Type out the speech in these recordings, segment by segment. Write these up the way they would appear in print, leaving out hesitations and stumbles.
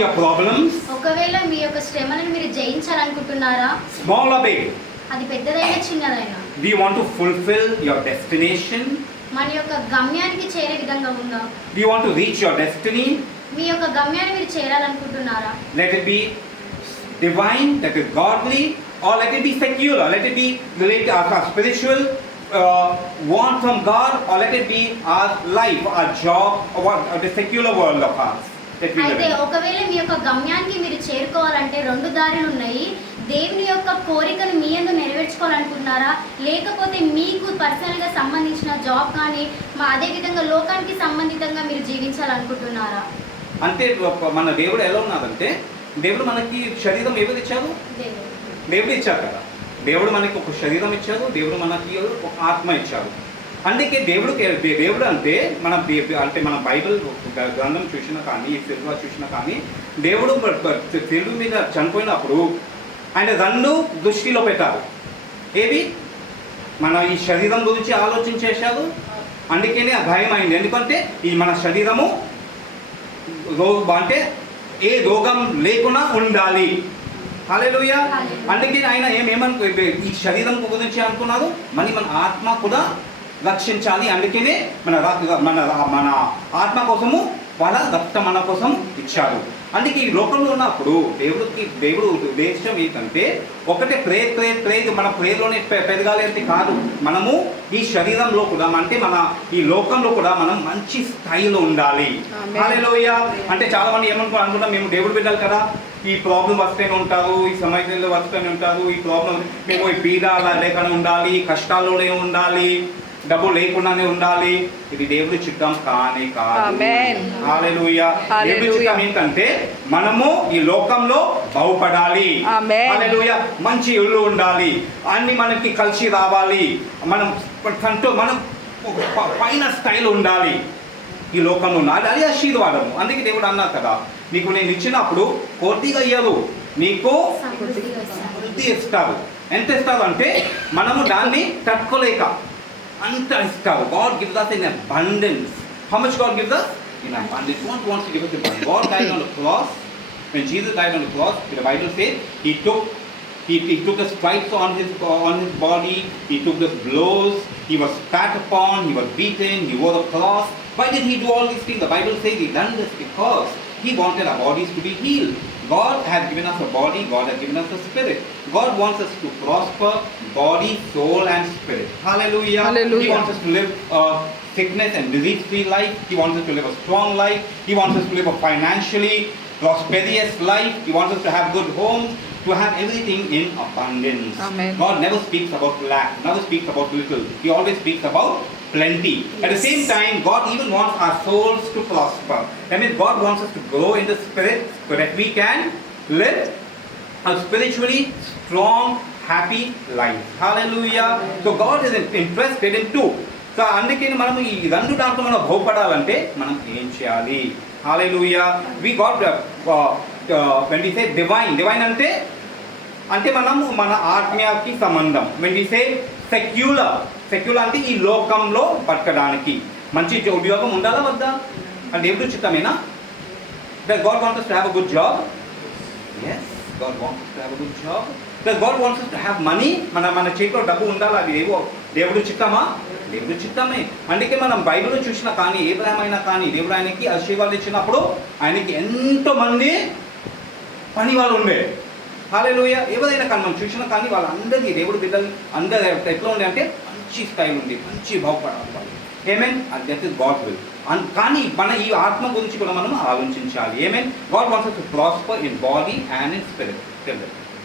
your problems, ఒకవేళ మీ యొక్క శ్రమలను మీరు జయించాలనుకుంటున్నారా? small or big, అది పెద్దదైనా చిన్నదైనా, do you want to fulfill your destination? మన యొక్క గమ్యానికి చేరే విధంగా ఉందా? Do you want to reach your destiny? మీ యొక్క గమ్యాన్ని మీరు చేరాలనుకుంటున్నారా? Let it be divine, that is godly, or let it be secular, let it be related to our spiritual want from God, or let it be our life, our job, or what, the secular world of ours that we live అయితే in. ఒకవేళ మీ యొక్క గమ్యానికి మీరు చేరుకోవాలంటే రెండు దారులు ఉన్నాయి. దేవుని యొక్క కోరికను మీ యందు నెరవేర్చుకోవాలనుకుంటున్నారా, లేకపోతే మీకు పర్సనల్గా సంబంధించిన జాబ్ కానీ అదే విధంగా లోకానికి సంబంధితంగా మీరు జీవించాలనుకుంటున్నారా? అంటే మన దేవుడు ఎలా ఉన్నాడంటే, దేవుడు మనకి శరీరం ఎవరు ఇచ్చారు? దేవుడు ఇచ్చారు కదా. దేవుడు మనకి ఒక శరీరం ఇచ్చారు, దేవుడు మనకి ఒక ఆత్మ ఇచ్చారు. అందుకే దేవుడు అంటే మన బైబిల్ గ్రంథం చూసినా కానీ, తెలుగులో చూసినా కానీ, దేవుడు తెలుగు మీద చనిపోయినప్పుడు ఆయన రెండు దృష్టిలో పెట్టారు. ఏవి? మన ఈ శరీరం గురించి ఆలోచించేశారు. అందుకనే భయం అయింది. ఎందుకంటే ఈ మన శరీరము అంటే ఏ రోగం లేకుండా ఉండాలి. హల్లెలూయా. అందుకే ఆయన ఈ శరీరం గురించి అనుకున్నారు, మన ఆత్మ కూడా రక్షించాలి. అందుకనే మన ఆత్మ కోసము వాళ్ళ రక్తం మన కోసం ఇచ్చారు. అందుకే ఈ లోకంలో ఉన్నప్పుడు దేవుడు ఉద్దేశం ఏంటంటే ఒకటే ప్రేర్ మన ప్రేర్లోనే పెరగాలి అంటే కాదు, మనము ఈ శరీరంలో కూడా అంటే మన ఈ లోకంలో కూడా మనం మంచి స్థాయిలో ఉండాలి. హల్లెలూయా. అంటే చాలా మంది అనుకుంటాం, మేము దేవుడు బిడ్డలు కదా, ఈ ప్రాబ్లం వస్తూనే ఉంటారు, ఈ సమస్యలు వస్తూనే ఉంటారు, ఈ ప్రాబ్లం మేము ఈ పీడ లేకుండా ఉండాలి, కష్టాల్లోనే ఉండాలి, డబ్బు లేకుండానే ఉండాలి. ఇది దేవుడి చిత్తం కానే కాదు. హల్లెలూయా. దేవుడి చిత్తం ఏంటంటే మనము ఈ లోకంలో బాగుపడాలి. హల్లెలూయా. మంచి ఇల్లు ఉండాలి, అన్ని మనకి కలిసి రావాలి, మనం పైన స్థాయిలో ఉండాలి ఈ లోకంలో ఉండాలి. అది ఆశీర్వాదము. అందుకే దేవుడు అన్నారు కదా, నీకు నేను ఇచ్చినప్పుడు కోటిగా ఇయ్యరు, నీకు సమృద్ధి ఇస్తారు. ఎంత ఇస్తారు అంటే మనము దాన్ని తట్టుకోలేక అంత ఇస్తారు. God gives us in abundance. How much God gives us? In abundance. God wants to give us in abundance. God died on the cross. When Jesus died on the cross, the Bible says he took the stripes on his body, he took the blows, he was spat upon, he was beaten, he wore the cross. Why did he do all these things? The Bible says he done this because he wanted our bodies to be healed. God has given us a body, God has given us a spirit. God wants us to prosper body, soul and spirit. Hallelujah. Hallelujah. He wants us to live a sickness and disease-free life. He wants us to live a strong life. He wants us to live a financially prosperous life. He wants us to have good homes, to have everything in abundance. Amen. God never speaks about lack, never speaks about little. He always speaks about plenty. Yes. At the same time, God even wants our souls to prosper. That means God wants us to grow in the spirit so that we can live a spiritually strong, happy life. Hallelujah. So God is interested in two. So అందుకని మనం ఈ రెండు దాంట్లో మనం బాగుపడాలంటే మనం ఏం చేయాలి? Hallelujah. We got when we say divine అంటే మనము మన ఆత్మీయకి సంబంధం. when we say secular అంటే ఈ లోకంలో బతకడానికి మంచి ఉద్యోగం ఉండాలా వద్దా? అంటే దేవుడి చిత్తమేనా? Does God want us to have a good job? Yes, God wants us to have a good job. Does God wants us to have money? మన చేతిలో డబ్బు ఉండాలా? అది దేవుడి చిత్తమా? దేవుడి చిత్తమే. అందుకే మనం బైబిల్లో చూసినా కానీ, ఏబ్రహాం అయినా కానీ, దేవుడు ఆయనకి ఆశీర్వాదం ఇచ్చినప్పుడు ఆయనకి ఎంతో మంది పని వాళ్ళు ఉండే. హల్లెలూయా. ఎవరైనా కానీ మనం చూసినా కానీ వాళ్ళందరికీ దేవుడు బిడ్డలు అందరూ ఎట్లా ఉండే అంటే మంచి స్థాయిలో ఉంది, మంచి బాగుపడాలి వాళ్ళు. Amen? That is God will. కానీ మన ఈ ఆత్మ గురించి కూడా మనం ఆలోచించాలి. Amen? God wants us to prosper in body and in spirit.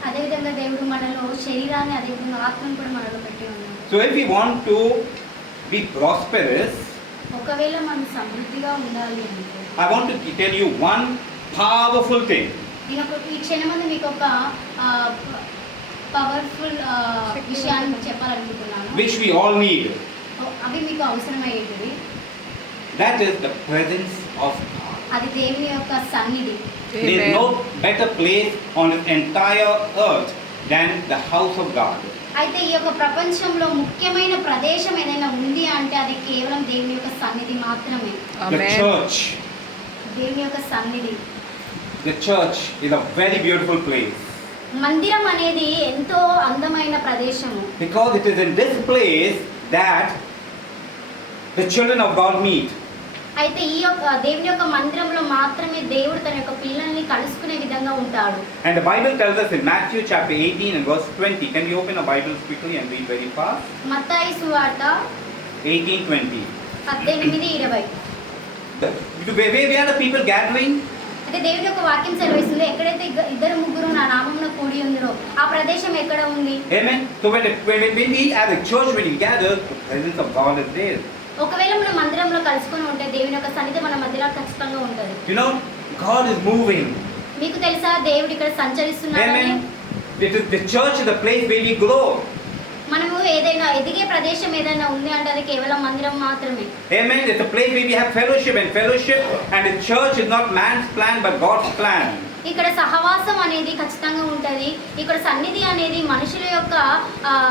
అదేవిధంగా దేవుడు మనలో శరీరాన్ని అదేవిధంగా ఆత్మను కూడా మనలో పెట్టి ఉన్నాడు. So if we want to be prosperous, ఒకవేళ మనం సమృద్ధిగా ఉండాలి అంటే I want to tell you one powerful thing. ఈ క్షణమందు మీకు ఒక పవర్ఫుల్ విషయాన్ని చెప్పాలనుకుంటున్నాను. Which we all need. అవి మీకు అవసరమయ్యేటివి. That is the presence of God. అది దేవుని యొక్క సన్నిధి. There is no better place on this entire earth than the house of God. అయితే ఈ యొక్క ప్రపంచంలో ముఖ్యమైన ప్రదేశం ఏదైనా ఉంది అంటే అది కేవలం దేవుని యొక్క సన్నిధి మాత్రమే. The church. దేవుని యొక్క సన్నిధి. the church is a very beautiful place మందిరం అనేది ఎంతో అందమైన ప్రదేశము. because it is in this place that the children of God meet. అయితే ఈ యొక్క దేవుని యొక్క మందిరంలో మాత్రమే దేవుడు తన యొక్క పిల్లల్ని కలుసుకునే విధంగా ఉంటాడు. And the Bible tells us in Matthew chapter 18 and verse 20. Can we open our Bibles quickly and read very fast? మత్తయి సువార్త 18:20. 18:20. Where are the people gathering? అంటే దేవుని యొక్క వాక్యం సెలవిస్తుంది, ఎక్కడైతే ఇద్దరు ముగ్గురు నా నామమున కూడి ఉందిరో ఆ ప్రదేశం ఎక్కడ ఉంది? Amen. So when we as a church, when we gather, the presence of God is there. ఒకవేళ మనం మందిరంలో కలుసుకొని ఉంటే దేవుని యొక్క సన్నిధి మన మధ్యలో ఖచ్చితంగా ఉంటుంది. You know, God is moving. మీకు తెలుసా దేవుడు ఇక్కడ సంచరిస్తున్నాడని? Amen. The church is the place where we grow. మనము ఏదైనా ఎదిగే ప్రదేశం ఏదైనా ఉంది అంటే అది కేవలం మందిరం మాత్రమే. Amen. It's a place where we have fellowship, and the church is not man's plan but God's plan. ఇక్కడ సహవాసం అనేది ఖచ్చితంగా ఉంటది. ఇక్కడ సన్నిధి అనేది మనుషుల యొక్క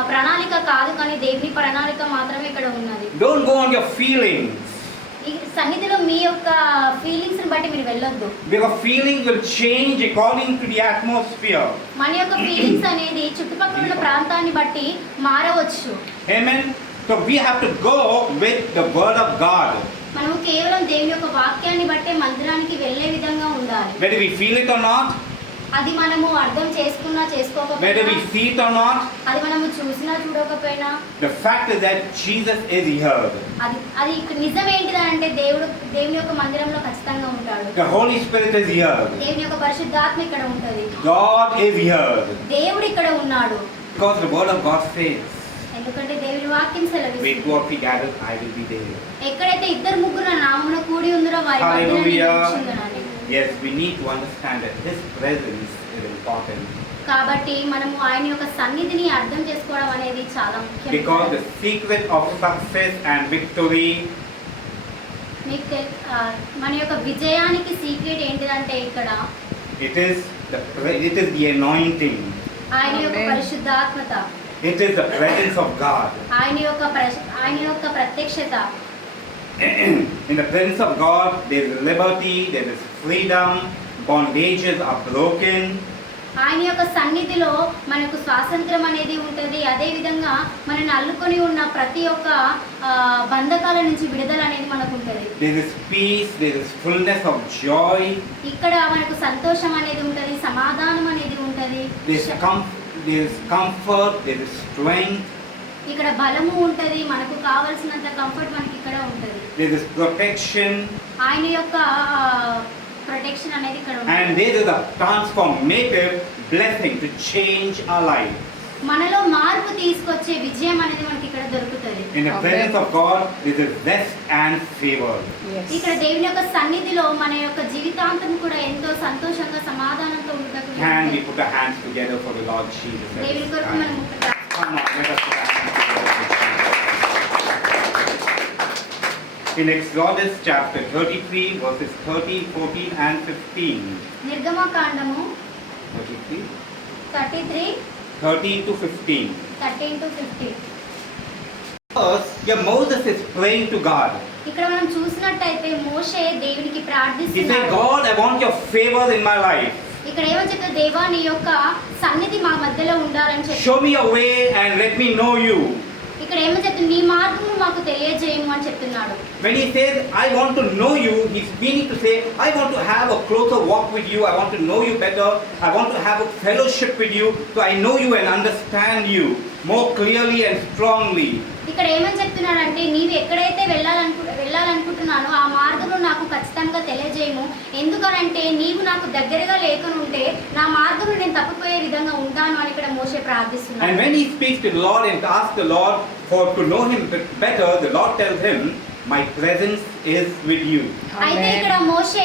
ప్రణాళిక కాదు, కానీ దేవుని ప్రణాళిక మాత్రమే ఇక్కడ ఉన్నది. Don't go on your feelings. ఈ సన్నిధిలో మీ యొక్క ఫీలింగ్స్ ని బట్టి మీరు వెళ్ళొద్దు. Because feelings will change according to the atmosphere. మన యొక్క ఫీలింగ్స్ అనేది చుట్టుపక్కల ఉన్న ప్రాంతాన్ని బట్టి మారవచ్చు. Amen. So we have to go with the word of God. మనం కేవలం దేవుని యొక్క వాక్యాన్ని బట్టే మందిరానికి వెళ్ళే విధంగా ఉండాలి. Whether we feel it or not, అది మనము అర్థం చేసుకున్నా whether చేసుకోకపోయినా, we see it or not, అది మనము చూసినా చూడకపోయినా, the fact is that Jesus is here. అది నిజం ఏంటిదంటే దేవుని యొక్క మందిరంలో ఖచ్చితంగా ఉంటాడు. The Holy Spirit is here. దేవుని యొక్క పరిశుద్ధాత్మ ఇక్కడ ఉంటది. God is here. దేవుడు ఇక్కడ ఉన్నాడు. Because the word of God says, ఎందుకంటే దేవుని వాక్యం where సెలవిస్తుంది, two or three gather, I will be there. ఎక్కడైతే ఇద్దరు ముగ్గురు నా నామమున కూడి ఉందరో వారి మధ్యన నేను Hallelujah. కూర్చుందునని. Yes, we need to understand that His presence is important. కాబట్టి మనము ఆయన యొక్క సన్నిధిని అర్థం చేసుకోవడం అనేది చాలా ముఖ్యం. Because the secret of success and victory మీకు మన యొక్క విజయానికి సీక్రెట్ ఏంటిదంటే ఇక్కడ it is the anointing. ఆయన యొక్క Amen. పరిశుద్ధాత్మత, It is the presence of God. ఆయన యొక్క ప్రత్యక్షత. In the presence of God, there is liberty, there is freedom, bondages are broken. ఆయన యొక్క సన్నిధిలో మనకు స్వాతంత్రం అనేది ఉంటుంది. అదే విధంగా మనల్ని అల్లుకొని ఉన్న ప్రతి ఒక్క బంధకాల నుంచి విడుదల అనేది మనకు ఉంటుంది. There is peace, there is fullness of joy. ఇక్కడ మనకు సంతోషం అనేది ఉంటుంది, సమాధానం అనేది ఉంటుంది, There is comfort, there is strength, ఇక్కడ బలము ఉంటుంది, మనకు కావాల్సినంత కంఫర్ట్ మనకి ఇక్కడ ఉంటుంది. there is protection, ఆయన యొక్క ప్రొటెక్షన్ అనేది ఇక్కడ and ఉంటుంది. there is a transformative blessing to change our life. మనలో మార్పు తీసుకొచ్చే విజయం అనేది మనకి ఇక్కడ దొరుకుతుంది. In the Amen. presence of God, there is rest and favor. ఇక్కడ దేవుని యొక్క సన్నిధిలో మన యొక్క జీవితాంతం కూడా ఎంతో సంతోషంగా సమాధానంతో ఉండటకు Can we put our hands together for the Lord Jesus? at దేవుని this కొరకు time? మనం Come on, let us put our hands together for Jesus. In Exodus chapter 33, verses 13, 14 and 15. నిర్గమకాండము 33, 33 13 to 15. 13 to 15. First, yeah, Moses is praying to God. ఇక్కడ మనం చూసినట్టయితే మోషే దేవునికి He said, ప్రార్థిస్తున్నాడు. God, I want your favor in my life. ఇక్కడ ఏమని చెప్తారు, దేవా నీ యొక్క సన్నిధి మా మధ్యలో ఉండాలని చెప్పి. Show me your way and let me know you. ఇక్కడ ఏమని చెప్తారు, నీ మార్గము మాకు తెలియజేయము అని చెప్తున్నాడు. When he says, I want to know you, he's meaning to say, I want to have a closer walk with you. I want to know you better. I want to have a fellowship with you. So I know you and understand you more clearly and strongly. ఇక్కడ ఏమని చెప్తున్నాడంటే, నీవు ఎక్కడైతే వెళ్ళాలనుకుంటున్నానో ఆ మార్గంలో నాకు ఖచ్చితంగా తెలియజేయము. ఎందుకనంటే నీవు నాకు దగ్గరగా లేకనుంటే నా మార్గంలో నేను తప్పిపోయే విధంగా ఉంటాను అని ఇక్కడ మోషే ప్రార్థిస్తున్నాడు. And when he speaks to the Lord and asks the Lord to know him better, the Lord tells him, my presence is with you. అయితే ఇక్కడ మోషే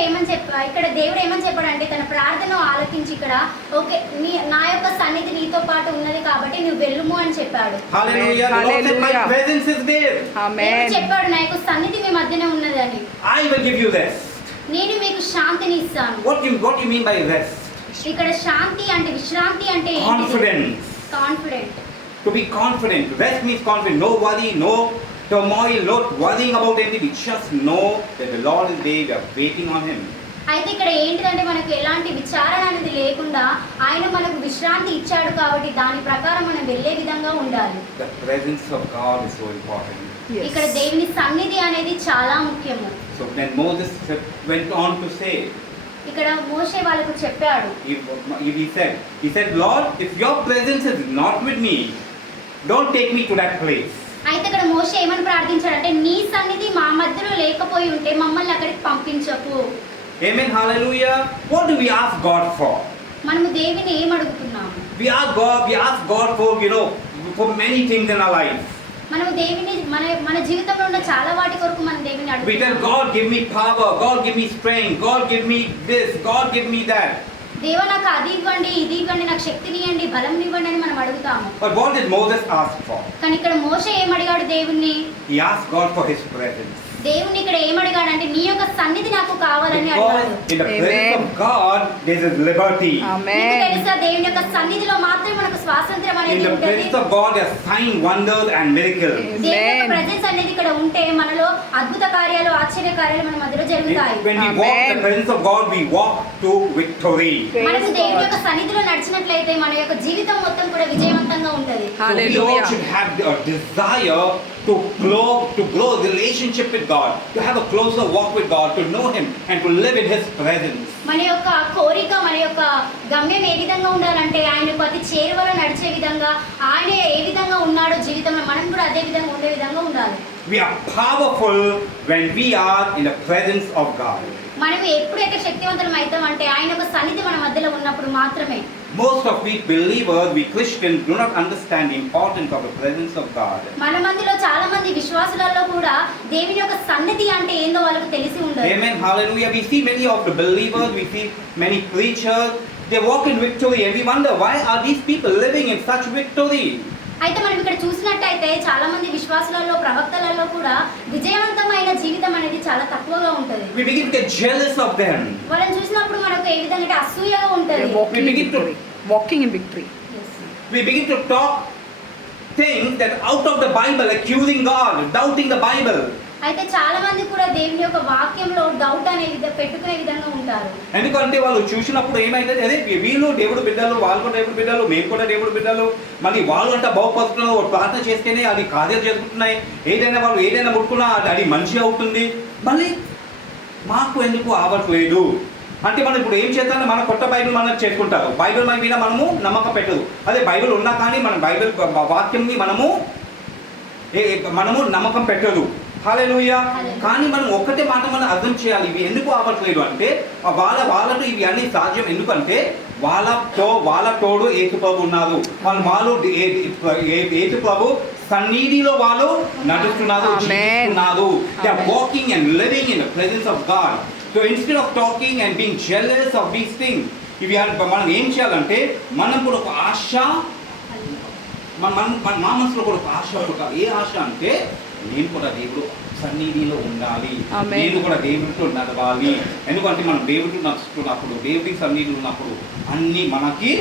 ఇక్కడ దేవుడు ఏమని చెప్పాడంటే, తన ప్రార్థన ఆలకించి ఇక్కడ ఓకే నా యొక్క సన్నిధి నీతో పాటు ఉన్నది కాబట్టి నువ్వు వెళ్ళుము అని చెప్పాడు. Hallelujah. The Lord said, my Hallelujah. presence is there. Amen. చెప్పాడు, నా యొక్క సన్నిధి మీ మధ్యనే ఉన్నదని. I will give you rest. నేను మీకు శాంతిని ఇస్తాను. What do you mean by rest? ఇక్కడ శాంతి అంటే విశ్రాంతి అంటే Confidence. Confident. To be confident. Rest means confident. No worry, no turmoil, not worrying about anything. We just know that the Lord is there. We are waiting on Him. అయితే ఇక్కడ ఏంటిదంటే మనకు ఎలాంటి విచారణ అనేది లేకుండా ఆయన మనకు విశ్రాంతి ఇచ్చాడు కాబట్టి దాని ప్రకారం మనం వెళ్ళే విధంగా ఉండాలి. The presence of God is so important. ఇక్కడ దేవుని సన్నిధి అనేది చాలా ముఖ్యము. So when Moses went on to say, ఇక్కడ మోషే వాళ్ళకు చెప్పాడు, he said, Lord, if your presence is not with me, don't take me to that place. అయితే ఇక్కడ మోషే ఏమని ప్రార్థించాడంటే నీ సన్నిధి మా మధ్యలో లేకపోయి ఉంటే మమ్మల్ని అక్కడికి పంపించకు. Amen, hallelujah. What do we ask God for? మనము దేవుని ఏం అడుగుతున్నాము? We ask God for many things in our life. మనము దేవుని మన జీవితంలో ఉన్న చాలా వాటి కొరకు మనం దేవుని We tell అడుగుతాము. God, give me power, God give me strength, God give me this, God give me that. దేవా నాకు అది ఇవ్వండి, ఇది ఇవ్వండి, నాకు శక్తిని ఇవ్వండి, బలం ఇవ్వండి అని మనం అడుగుతాము. But what did Moses ask for? కానీ ఇక్కడ మోషే ఏం అడిగాడు దేవుణ్ణి? He asked God for his presence. దేవుని ఇక్కడ ఏం అడిగాడంటే నీ యొక్క సన్నిధి నాకు కావాలని అడిగాడు. Because in the presence of God there is liberty. నీకు తెలుసా దేవుని యొక్క సన్నిధిలో మాత్రమే మనకు స్వాతంత్రం In అనేది the ఉంటుంది. presence of God there are signs, wonders and miracles. దేవుని యొక్క ప్రెజెన్స్ అనేది ఇక్కడ ఉంటే మనలో అద్భుత కార్యాలు, ఆశ్చర్య కార్యాలు మన మధ్యలో జరుగుతాయి. When we walk in the presence of God, we walk to victory. మనకు దేవుని యొక్క సన్నిధిలో నడిచినట్లయితే మన యొక్క జీవితం మొత్తం కూడా విజయవంతంగా ఉంటది. So we all should have a desire to grow a relationship with God, to have a closer walk with God, to know Him and to live in His presence. మన యొక్క కోరిక, మన యొక్క గమ్యం ఏ విధంగా ఉండాలంటే ఆయన ప్రతి చేరువలో నడిచే విధంగా, ఆయన ఏ విధంగా ఉన్నాడో జీవితంలో మనం కూడా అదే విధంగా ఉండే విధంగా ఉండాలి. We are powerful when we are in the presence of God. మనం ఎప్పుడైతే శక్తివంతులం అవుతామంటే ఆయన యొక్క సన్నిధి మన మధ్యలో ఉన్నప్పుడు మాత్రమే. Most of we believers, we Christians do not understand the importance of the presence of God. మన మధ్యలో చాలా మంది విశ్వాసులలో కూడా దేవుని యొక్క సన్నిధి అంటే ఏందో వాళ్ళకు తెలిసి ఉండదు. Amen, hallelujah. We see many of the believers, we see many preachers, they walk in victory and we wonder why are these people living in such victory? అయితే మనం ఇక్కడ చూసినట్టయితే చాలా మంది విశ్వాసులలో, ప్రవక్తలలో కూడా విజయవంతమైన జీవితం అనేది చాలా తక్కువగా ఉంటది. We begin to get jealous of them. వాళ్ళని చూసినప్పుడు మనకు ఏ విధంగా అంటే అసూయగా ఉంటది. Walking in victory. We begin to talk things that out of the Bible, accusing God, doubting the Bible. అయితే చాలా మంది కూడా దేవుని యొక్క వాక్యంలో డౌట్ అనేది పెట్టుకునే విధంగా ఉంటారు. ఎందుకంటే వాళ్ళు చూసినప్పుడు ఏమైంది, అదే వీళ్ళు దేవుడు బిడ్డలు, వాళ్ళు కూడా దేవుడు బిడ్డలు, మేము కూడా దేవుడు బిడ్డలు, మళ్ళీ వాళ్ళు అంతా బాగుపడుతున్నారు, ప్రార్థన చేస్తేనే అది కార్యాలు జరుగుతున్నాయి, వాళ్ళు ఏదైనా ముట్టుకున్నా అది మంచి అవుతుంది, మళ్ళీ మాకు ఎందుకు అవ్వట్లేదు అంటే మనం ఇప్పుడు ఏం చేస్తామో మన కొత్త బైబిల్ మనం చేసుకుంటారు, బైబిల్ మీద మనము నమ్మకం పెట్టదు. అదే బైబిల్ ఉన్నా కానీ మన బైబిల్ వాక్యంని మనము నమ్మకం పెట్టదు. హల్లెలూయా. కానీ మనం ఒక్కటే మాట మనం అర్థం చేయాలి, ఇవి ఎందుకు అవ్వట్లేదు అంటే వాళ్ళతో ఇవి అన్ని సాధ్యం ఎందుకంటే వాళ్ళ తోడు యేసు ప్రభు ఉన్నారు, వాళ్ళు యేసు ప్రభు సన్నిధిలో వాళ్ళు నడుస్తున్నారు, జీవిస్తున్నారు. They are walking and living in the presence of God. So instead of talking and being jealous of these things, మనం ఏం చేయాలంటే మనం కూడా ఒక ఆశ, మా మనసులో కూడా ఒక ఆశ ఉండాలి. ఏ ఆశ అంటే నేను కూడా దేవుడు సన్నిధిలో ఉండాలి, నేను కూడా దేవుడితో నడవాలి. ఎందుకంటే మనం దేవుడితో నడుస్తున్నప్పుడు, దేవుడి సన్నిధిలో ఉన్నప్పుడు అన్ని మనకి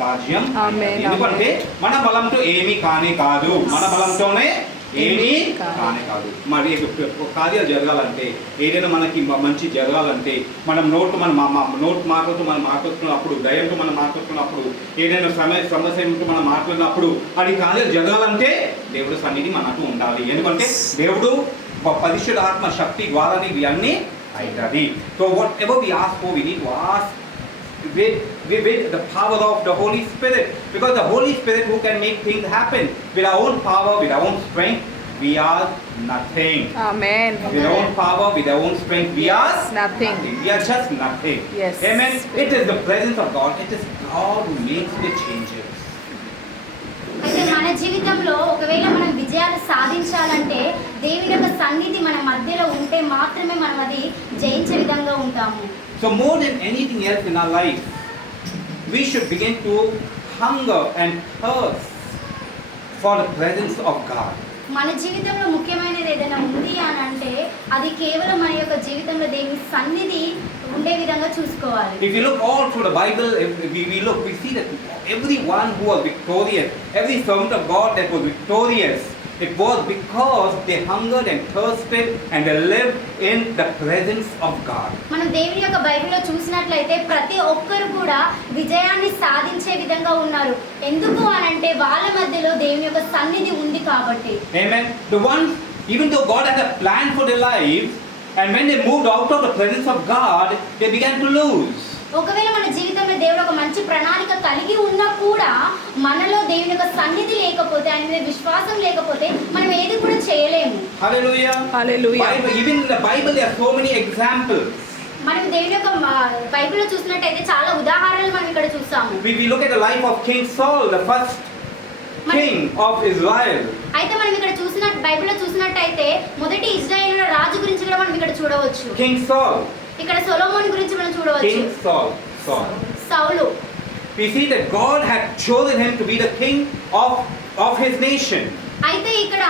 సాధ్యం. ఎందుకంటే మన బలంతో ఏమీ కానే కాదు, మన బలంతోనే ఏమీ కానే కాదు. మరి కార్యాలు జరగాలంటే, ఏదైనా మనకి మంచి జరగాలంటే మనం నోటు మాటలతో మనం మాట్లాడుతున్నప్పుడు, దయంతో మనం మాట్లాడుతున్నప్పుడు, ఏదైనా సమస్యతో మనం మాట్లాడినప్పుడు అది కార్యాలు జరగాలంటే దేవుడు సన్నిధి మనకు ఉండాలి. ఎందుకంటే దేవుడు పరిశుద్ధ ఆత్మ శక్తి ద్వారానే ఇవి అన్నీ అవుతుంది. So whatever we ask for, we need to ask with the power of the Holy Spirit, because the Holy Spirit who can make things happen. With our own power, with our own strength, we are nothing. Amen. With our own power, with our own strength, we are nothing. We are just nothing. Yes. Amen. It is the presence of God. It is God who makes the changes. అయితే మన జీవితంలో ఒకవేళ మనం విజయాలు సాధించాలంటే దేవుని యొక్క సన్నిధి మన మధ్యలో ఉంటే మాత్రమే మనం అది జయించే విధంగా ఉంటాము. So more than anything else in our life, we should begin to hunger and thirst for the presence of God. మన జీవితంలో ముఖ్యమైనది ఏదైనా ఉంది అని అంటే అది కేవలం మన యొక్క జీవితంలో దేవుని సన్నిధి ఉండే విధంగా చూసుకోవాలి. If you look all through the Bible, we see that everyone who was victorious, every servant of God that was victorious, It was because they hungered and thirsted and they lived in the presence of God. మనం దేవుని యొక్క బైబిల్లో చూసినట్లయితే ప్రతి ఒక్కరు కూడా విజయాన్ని సాధించే విధంగా ఉన్నారు. ఎందుకు అనంటే వాళ్ళ మధ్యలో దేవుని యొక్క సన్నిధి ఉంది కాబట్టి. Amen. The ones, even though God had a plan for their lives, and when they moved out of the presence of God, they began to lose. ఒకవేళ మన జీవితంలో దేవుడు ఒక మంచి ప్రణాళిక కలిగి ఉన్నా కూడా మనలో దేవుని యొక్క సన్నిధి లేకపోతే, ఆయన మీద విశ్వాసం లేకపోతే మనం ఏది కూడా చేయలేము. Hallelujah. Hallelujah. Even in the Bible there are so many examples. మనం దేవుని యొక్క బైబిల్లో చూసినట్టయితే చాలా ఉదాహరణలు మనం ఇక్కడ చూస్తాము. We look at the life of King Saul, the first king of Israel. అయితే మనం ఇక్కడ బైబిల్లో చూసినట్టయితే మొదటి ఇజ్రాయేల్ రాజు గురించి కూడా మనం ఇక్కడ చూడవచ్చు. King Saul. ఇక్కడ సొలొమోన్ గురించి మనం చూడవచ్చు. King Saul. Saul. We see that God had chosen him to be the king of his nation. అయితే ఇక్కడ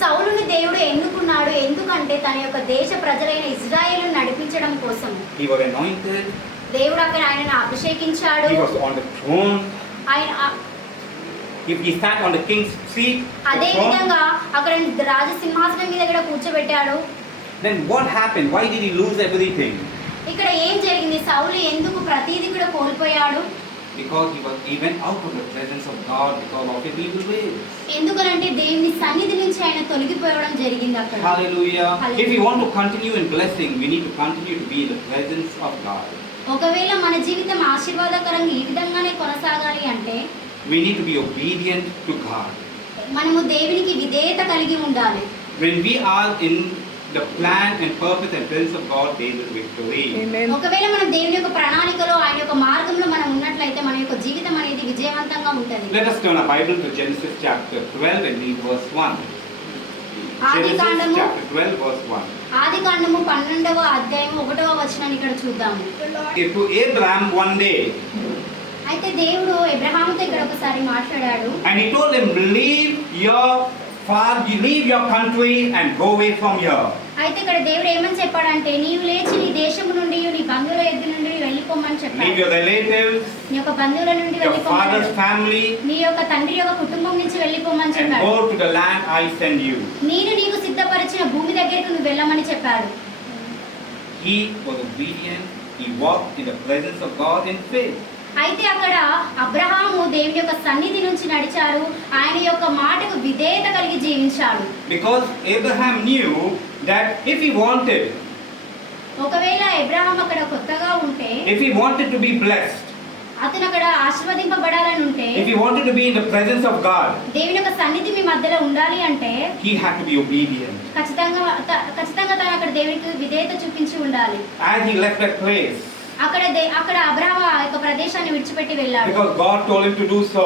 సౌలుని దేవుడు ఎన్నుకున్నాడు. ఎందుకంటే తన యొక్క దేశ ప్రజలైన ఇజ్రాయేలును నడిపించడం కోసం. He was anointed. దేవుడు అక్కడ ఆయనను అభిషేకించాడు. He was on the throne. ఆయన He sat on the king's seat. అదే విధంగా అక్కడ రాజ సింహాసనం మీద కూడా కూర్చోబెట్టాడు. Then what happened? Why did he lose everything? ఇక్కడ ఏం జరిగింది? సౌలు ఎందుకు ప్రతిదీ కూడా కోల్పోయాడు? Because he went out of the presence of God because of his evil ways. ఎందుకంటే దేవుని సన్నిధి నుంచి ఆయన తొలగిపోవడం జరిగింది అక్కడ. Hallelujah. Hallelujah. If we want to continue in blessing, we need to continue to be in the presence of God. ఒకవేళ మన జీవితం ఆశీర్వాదకరంగా ఈ విధంగానే కొనసాగాలి అంటే We need to be obedient to God. మనము దేవునికి విధేయత కలిగి ఉండాలి. When we are in the plan and purpose and presence of God, there is victory. Amen. ఒకవేళ మనం దేవుని యొక్క ప్రణాళికలో ఆయన యొక్క మార్గంలో మనం ఉన్నట్లయితే మన యొక్క జీవితం అనేది విజయవంతంగా ఉంటుంది. Let us turn our Bible to Genesis chapter 12 and read verse 1. ఆదికాండము chapter 12 verse 1. ఆదికాండము 12వ అధ్యాయం 1వ వచనాన్ని ఇక్కడ చూద్దాము. To Abraham one day, అయితే దేవుడు అబ్రహాముతో ఇక్కడ ఒకసారి మాట్లాడాడు. and he told him, leave your country and go away from here. అయితే ఇక్కడ దేవుడు ఏమని చెప్పాడంటే నీవు లేచి నీ దేశము నుండి నీ బంధువుల యొద్ద నుండి వెళ్ళిపోమని చెప్పాడు. Leave your relatives, నీ యొక్క బంధువుల నుండి your వెళ్ళిపోమని, father's family, నీ యొక్క తండ్రి యొక్క కుటుంబం నుంచి వెళ్ళిపోమని and చెప్పాడు. go to the land I send you. నేను నీకు సిద్ధపరిచిన భూమి దగ్గరికి నువ్వు వెళ్ళమని చెప్పాడు. He was obedient. He walked in the presence of God in faith. అయితే అక్కడ అబ్రహాము దేవుని యొక్క సన్నిధి నుంచి నడిచారు. ఆయన యొక్క మాటకు విధేయత కలిగి జీవించాడు. Because Abraham knew that if he wanted, ఒకవేళ అబ్రహాం అక్కడ కొత్తగా ఉంటే, if he wanted to be blessed, అతను అక్కడ ఆశీర్వదింపబడాలని ఉంటే, if he wanted to be in the presence of God, దేవుని యొక్క సన్నిధి మీ మధ్యలో ఉండాలి అంటే he had to be obedient. ఖచ్చితంగా తను అక్కడ దేవునికి విధేయత చూపించి ఉండాలి. As he left that place, అక్కడ అబ్రహాము ఆ యొక్క ప్రదేశాన్ని విడిచిపెట్టి వెళ్ళాడు. because God told him to do so,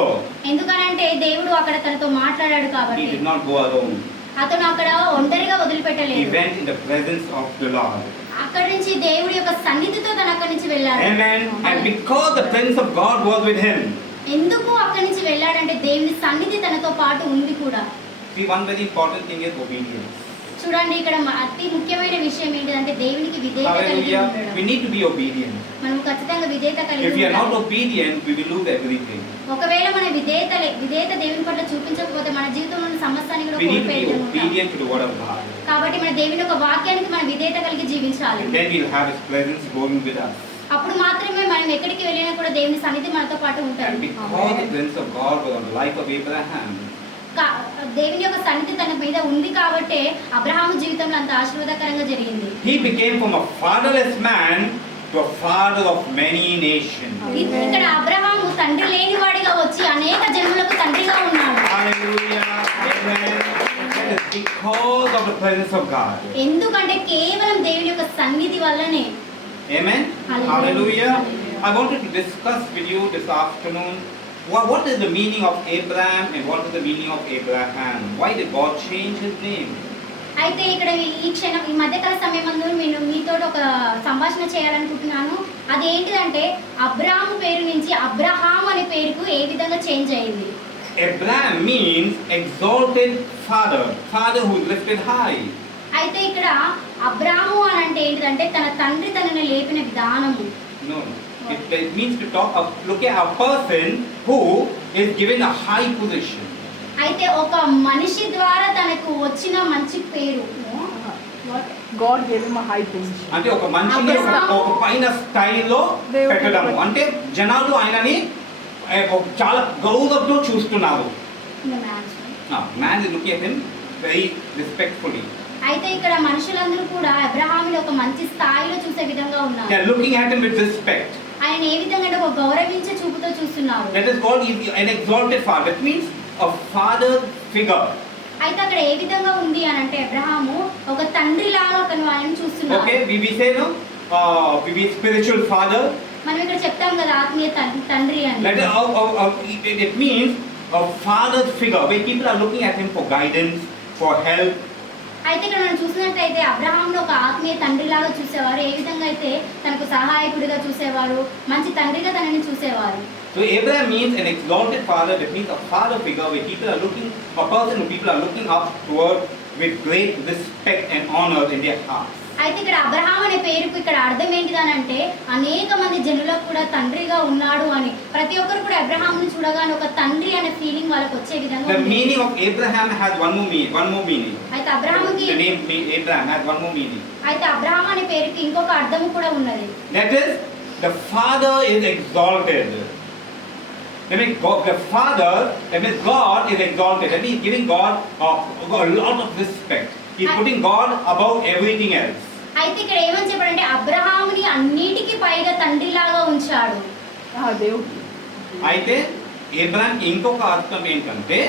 ఎందుకనంటే దేవుడు అక్కడ తనతో మాట్లాడాడు he కాబట్టి. did not go alone. అతను అక్కడ ఒంటరిగా He వదిలిపెట్టలేదు. went in the presence of the Lord. అక్కడి నుంచి దేవుడి యొక్క సన్నిధితో తను అక్కడి నుంచి వెళ్ళాడు. Amen. And because the presence of God was with him, ఎందుకు అక్కడి నుంచి వెళ్ళాడంటే దేవుని సన్నిధి తనతో పాటు ఉంది కూడా. see, one very important thing is obedience. చూడండి ఇక్కడ అతి ముఖ్యమైన విషయం ఏంటంటే దేవునికి విధేయత కలిగి Hallelujah. ఉండడం. We need to be obedient. మనం ఖచ్చితంగా విధేయత కలిగి If we are not ఉండాలి. obedient, we will lose everything. ఒకవేళ మన విధేయత దేవుని పట్ల చూపించకపోతే మన జీవితంలో ఉన్న సమస్యని కూడా We need to be కోల్పోయేది ఉంటాం. obedient to the word of God. కాబట్టి మన దేవుని యొక్క వాక్యానికి మన విధేయత కలిగి జీవించాలి. And then we'll have His presence going with us. అప్పుడు మాత్రమే మనం ఎక్కడికి వెళ్ళినా కూడా దేవుని సన్నిధి మనతో పాటు And ఉంటాడు. because the presence of God was on the life of Abraham, దేవుని యొక్క సన్నిధి తన మీద ఉంది కాబట్టి అబ్రహాము జీవితంలో అంత ఆశీర్వాదకరంగా జరిగింది. he became from a fatherless man to a father of many nations. ఇక్కడ అబ్రహాము తండ్రి లేని వాడిగా వచ్చి అనేక జన్మలకు తండ్రిగా ఉన్నాడు. Hallelujah. Amen. That is because of the presence of God. ఎందుకంటే కేవలం దేవుని యొక్క సన్నిధి వల్లనే. Amen. Hallelujah. Hallelujah. I wanted to discuss with you this afternoon what is the meaning of Abraham and what is the meaning of Abraham? Why did God change his name? అయితే ఇక్కడ ఈ మధ్యకాల సమయంలో నేను మీతో ఒక సంభాషణ చేయాలనుకుంటున్నాను. అది ఏంటిదంటే అబ్రాహాము పేరు నుంచి అబ్రహాం అనే పేరుకు ఏ విధంగా చేంజ్ అయింది. Abraham means exalted father who is lifted high. అయితే ఇక్కడ అబ్రాహాము అని అంటే ఏంటిదంటే తన తండ్రి తనని లేపిన విధానము. No, it means to look at a person who is given a high position. అయితే ఒక మనిషి ద్వారా తనకు వచ్చిన మంచి పేరు. God gave him a high position. అంటే ఒక మనిషిని ఒక పైన స్థాయిలో పెట్టడం, అంటే జనాలు ఆయనని చాలా గౌరవంతో చూస్తున్నారు. Man is looking at him very respectfully. అయితే ఇక్కడ మనుషులందరూ కూడా అబ్రహాముని ఒక మంచి స్థాయిలో చూసే విధంగా ఉన్నారు. They are looking at him with respect. ఆయన ఏ విధంగా అంటే ఒక గౌరవించే చూపుతో చూస్తున్నారు. That is called an exalted father. That means a father figure. అయితే అక్కడ ఏ విధంగా ఉంది అని అంటే అబ్రహాము ఒక తండ్రి లాగా అతను ఆయనను చూస్తున్నారు. Okay, we say no, we spiritual father. మనం ఇక్కడ చెప్తాం కదా ఆత్మీయ తండ్రి అని. That it means a father figure where people are looking at him for guidance, for help. అయితే ఇక్కడ మనం చూసినట్లయితే అబ్రహాంను ఒక ఆత్మీయ తండ్రి లాగా చూసేవారు. ఏ విధంగా అయితే తనకు సహాయకుడిగా చూసేవారు, మంచి తండ్రిగా తనని చూసేవారు. So Abraham means an exalted father. That means a father figure where people are looking, a person who people are looking up toward with great respect and honor in their hearts. అయితే ఇక్కడ Abraham అనే పేరుకు ఇక్కడ అర్థం ఏంటిదనంటే అనేక మంది జనులకు కూడా తండ్రిగా ఉన్నాడు అని. ప్రతి ఒక్కరు కూడా అబ్రహాంని చూడగానే ఒక తండ్రి అనే ఫీలింగ్ వాళ్ళకి వచ్చే విధంగా. The meaning of Abraham has one more meaning. అయితే అబ్రహాముకి The name Abraham has one more meaning. అయితే అబ్రహాం అనే పేరుకి ఇంకొక అర్థం కూడా ఉన్నది. That is, the father is exalted. That means the father, that means God is exalted. That means giving God a lot of respect. He's putting God above everything else. అయితే ఇక్కడ ఏమని చెప్పాడంటే అబ్రహాముని అన్నిటికీ పైగా తండ్రిలాగా ఉంచాడు. దేవుడు. అయితే అబ్రహాం ఇంకొక అర్థం ఏంటంటే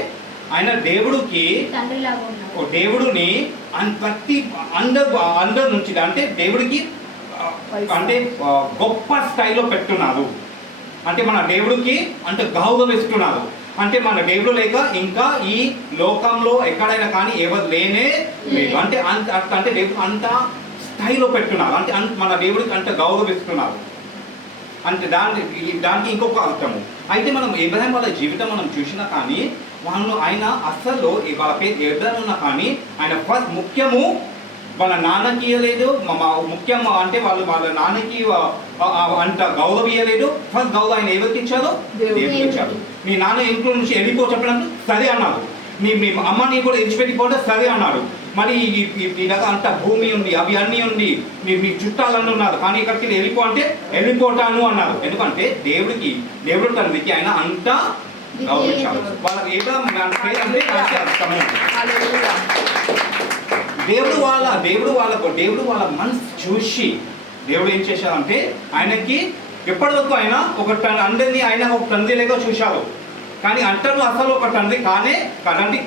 ఆయన దేవుడికి తండ్రిలాగా ఉన్నాడు. దేవుడిని ప్రతి అందరి నుంచి అంటే దేవుడికి అంటే గొప్ప స్థాయిలో పెట్టున్నారు. అంటే మన దేవుడికి అంటే గౌరవిస్తున్నారు. అంటే మన దేవుడు లేక ఇంకా ఈ లోకంలో ఎక్కడైనా కానీ ఎవరు లేనే లేదు. అంటే అంటే దేవుడు అంత స్థాయిలో పెట్టున్నారు. అంటే మన దేవుడికి అంత గౌరవిస్తున్నారు. అంటే దానికి ఇంకొక అర్థము. అయితే మనం అబ్రహాం వాళ్ళ జీవితం మనం చూసినా కానీ ఆయన అస్సలు వాళ్ళ పేరు అబ్రహాం ఉన్నా కానీ ఆయన ఫస్ట్ ముఖ్యము వాళ్ళ నాన్నకి ఇవ్వలేదు. ముఖ్యం అంటే వాళ్ళ నాన్నకి అంత గౌరవం ఇవ్వలేదు. ఫస్ట్ గౌరవం ఆయన ఎవరికి ఇచ్చారు? దేవుడికి ఇచ్చారు. మీ నాన్న ఇంట్లో నుంచి వెళ్ళిపో చెప్పడానికి సరే అన్నారు. మీ అమ్మని కూడా విడిచిపెట్టిపోతే సరే అన్నాడు. మరి ఈ దగ్గర అంత భూమి ఉంది, అవి అన్నీ ఉంది, మీ చుట్టాలన్నీ ఉన్నారు, కానీ ఇక్కడికి వెళ్ళిపో అంటే వెళ్ళిపోతాను అన్నారు. ఎందుకంటే దేవుడు తండ్రికి ఆయన అంతా గౌరవించారు. వాళ్ళ పేరు అంటే అర్థము. దేవుడు వాళ్ళ మనసు చూసి దేవుడు ఏం చేశారంటే ఆయనకి ఎప్పటివరకు ఆయన అందరినీ ఆయన ఒక తండ్రి లేక చూశారు. కానీ అంటారు అసలు ఒక తండ్రి కాదంటే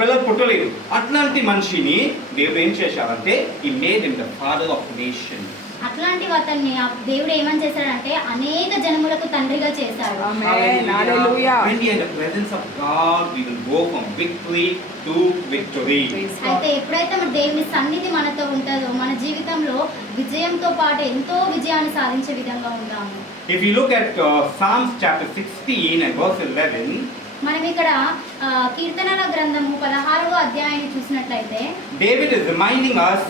పిల్లలు పుట్టలేదు. అట్లాంటి మనిషిని దేవుడు ఏం చేశారంటే ఈ made him the father of nation. అట్లాంటి అతన్ని దేవుడు ఏమని చేశాడంటే అనేక జనములకు తండ్రిగా చేశాడు. Amen. Hallelujah. When we are in the presence of God, we will go from victory to victory. అయితే ఎప్పుడైతే మన దేవుని సన్నిధి మనతో ఉంటుందో మన జీవితంలో విజయంతో పాటు ఎంతో విజయాన్ని సాధించే విధంగా ఉంటాము. If you look at Psalms chapter 16 and verse 11, మనం ఇక్కడ కీర్తనల గ్రంథము 16వ అధ్యాయాన్ని చూసినట్లయితే David is reminding us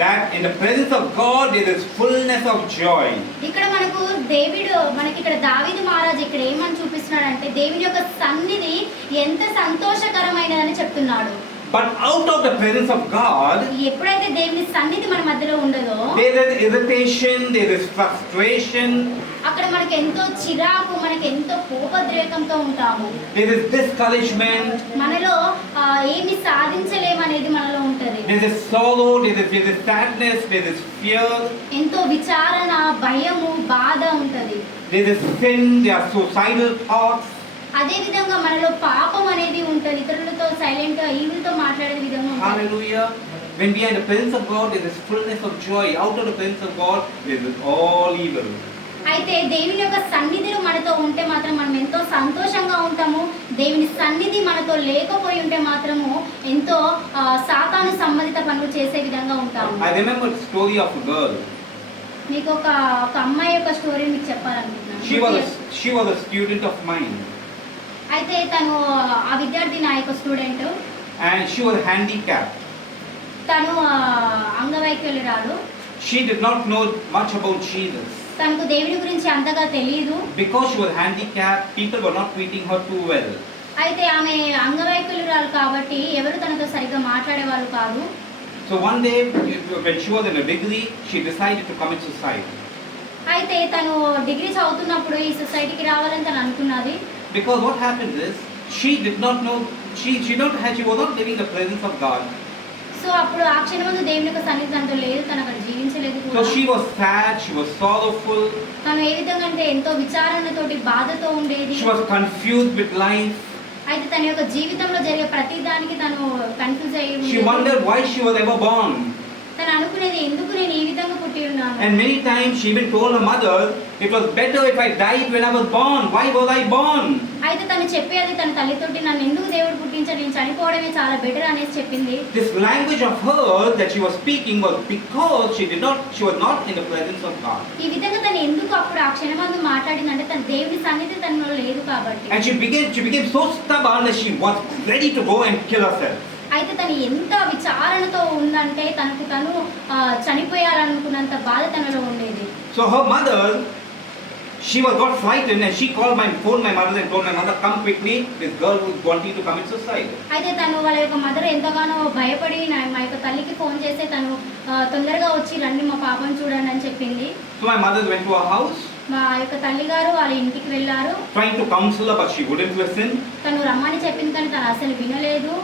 that in the presence of God there is fullness of joy. ఇక్కడ మనకి ఇక్కడ దావీదు మహారాజు ఇక్కడ ఏమని చూపిస్తున్నాడంటే దేవుని యొక్క సన్నిధి ఎంత సంతోషకరమైనదని చెప్తున్నాడు. But out of the presence of God, ఎప్పుడైతే దేవుని సన్నిధి మన మధ్యలో ఉండదో there is irritation, there is frustration, అక్కడ మనకి ఎంతో చిరాకు, మనకి ఎంతో కోపద్రేకంతో ఉంటాము. there is discouragement, మనలో ఏమి సాధించలేమనేది మనలో ఉంటది. there is sorrow, there is sadness, there is fear, ఎంతో విచారణ, భయము, బాధ ఉంటది. there is sin, there are suicidal thoughts. అదే విధంగా మనలో పాపం అనేది ఉంటది. ఇతరులతో సైలెంట్ గా ఈవిల్తో మాట్లాడే విధంగా ఉంటది. Hallelujah. When we are in the presence of God, there is fullness of joy. Out of the presence of God, there is all evil. అయితే దేవుని యొక్క సన్నిధిలో మనతో ఉంటే మాత్రం మనం ఎంతో సంతోషంగా ఉంటాము. దేవుని సన్నిధి మనతో లేకపోయి ఉంటే మాత్రము ఎంతో సాతాను సంబంధిత పనులు చేసే విధంగా ఉంటాము. I remember the story of a girl. మీకు ఒక అమ్మాయి యొక్క స్టోరీ మీకు చెప్పాలనుకుంటున్నాను. She was a student of mine. అయితే తను ఆ విద్యార్థి నా యొక్క student. And she was handicapped. తను అంగవైకల్యురాలు. She did not know much about Jesus. తనకు దేవుని గురించి అంతగా తెలియదు. Because she was handicapped, people were not treating her too well. అయితే ఆమె అంగవైకల్యురాలు కాబట్టి ఎవరు తనతో సరిగ్గా మాట్లాడేవాళ్ళు కాదు. So one day, when she was in a degree, she decided to commit suicide. అయితే తను డిగ్రీ చదువుతున్నప్పుడు ఈ సొసైటీకి రావాలని తను అనుకున్నది. Because what happens is, she did not know, she was not living the presence of God. So అప్పుడు ఆ క్షణమందు దేవుని యొక్క సన్నిధి తనతో లేదు, తను అక్కడ జీవించలేదు So కూడా. she was sad, she was sorrowful, తను ఏ విధంగా అంటే ఎంతో విచారణతోటి బాధతో ఉండేది. she was confused with life. అయితే తన యొక్క జీవితంలో జరిగే ప్రతి దానికి తను కన్ఫ్యూజ్ అయ్యి She ఉండేది. wondered why she was ever born. తను అనుకునేది ఎందుకు నేను ఈ విధంగా పుట్టి ఉన్నాను. And many times she even told her mother, it was better if I died when I was born. Why was I born? అయితే తను చెప్పేది తన తల్లితోటి నన్ను ఎందుకు దేవుడు పుట్టించాడు, నేను చనిపోవడమే చాలా బెటర్ అనేసి చెప్పింది. This language of hers that she was speaking was because she was not in the presence of God. ఈ విధంగా తను ఎందుకు అప్పుడు ఆ క్షణమందు మాట్లాడిందంటే తన దేవుని సన్నిధి తనలో లేదు కాబట్టి. And she became so stubborn that she was ready to go and kill herself. అయితే తను ఎంత విచారణతో ఉందంటే తనకు తను చనిపోయాలనుకున్నంత బాధ తనలో ఉండేది. So her mother, she got frightened and she phoned my mother and told my mother, come quickly, this girl who is wanting to commit suicide. అయితే తను వాళ్ళ యొక్క మదర్ ఎంతగానో భయపడి మా యొక్క తల్లికి ఫోన్ చేస్తే తను తొందరగా వచ్చి రండి మా పాపను చూడండి అని చెప్పింది. So my mother went to her house, మా యొక్క తల్లి గారు వాళ్ళ ఇంటికి వెళ్ళారు. trying to counsel her, but she wouldn't listen. తను రమ్మని చెప్పింది కానీ తను అసలు వినలేదు.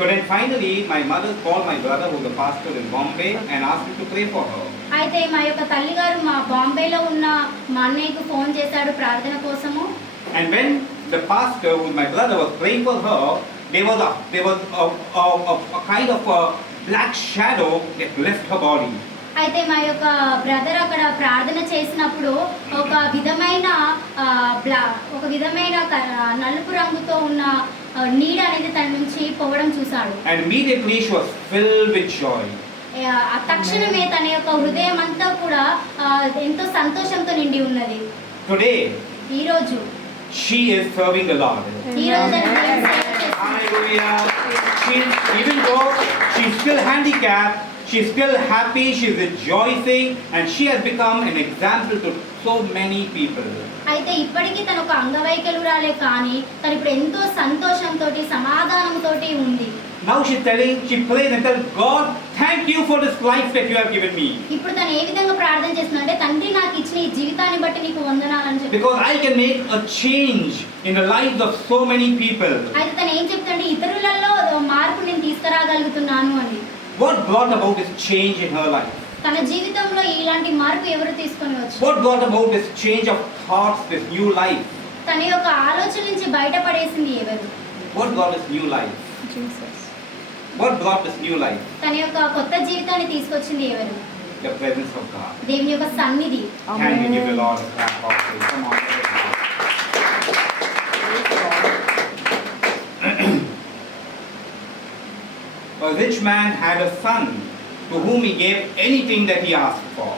So then finally, my mother called my brother, who's a pastor in Bombay, and asked him to pray for her. అయితే మా యొక్క తల్లి గారు మా బాంబేలో ఉన్న మా అన్నయ్యకు ఫోన్ చేశాడు ప్రార్థన కోసము. And when the pastor, who's my brother, was praying for her, there was a kind of a black shadow that left her body. అయితే మా యొక్క బ్రదర్ అక్కడ ప్రార్థన చేసినప్పుడు ఒక విధమైన నలుపు రంగుతో ఉన్న నీడ అనేది తన నుంచి పోవడం చూశాడు. And immediately she was filled with joy. తక్షణమే తన యొక్క హృదయం అంతా కూడా ఎంతో సంతోషంతో నిండి ఉన్నది. Today, ఈ రోజు she is serving the Lord. ఈ రోజు తను దేవుని సేవ చేస్తుంది. Hallelujah. Even though she's still handicapped, she's still happy, she's rejoicing, and she has become an example to so many people. అయితే ఇప్పటికీ తను ఒక అంగవైకల్యురాలే కానీ తను ఇప్పుడు ఎంతో సంతోషంతో సమాధానంతో ఉంది. Now she prays and tells God, thank you for this life that you have given me. ఇప్పుడు తను ఏ విధంగా ప్రార్థన చేస్తుందంటే తండ్రి నాకు ఇచ్చిన ఈ జీవితాన్ని బట్టి నీకు వందనాలని చెప్పి. Because I can make a change in the lives of so many people. అయితే తను ఏం చెప్తుంటే ఇతరులలో మార్పు నేను తీసుకురాగలుగుతున్నాను అని. What brought about this change in her life? తన జీవితంలో ఇలాంటి మార్పు ఎవరు తీసుకొని వచ్చారు? What brought about this change of thoughts, this new life? తన యొక్క ఆలోచన నుంచి బయటపడేసింది ఎవరు? What brought this new life? Jesus. What brought this new life? తన యొక్క కొత్త జీవితాన్ని తీసుకొచ్చింది ఎవరు? The presence of God. దేవుని యొక్క సన్నిధి. Can we give the Lord a clap of praise? Come on. A rich man had a son to whom he gave anything that he asked for.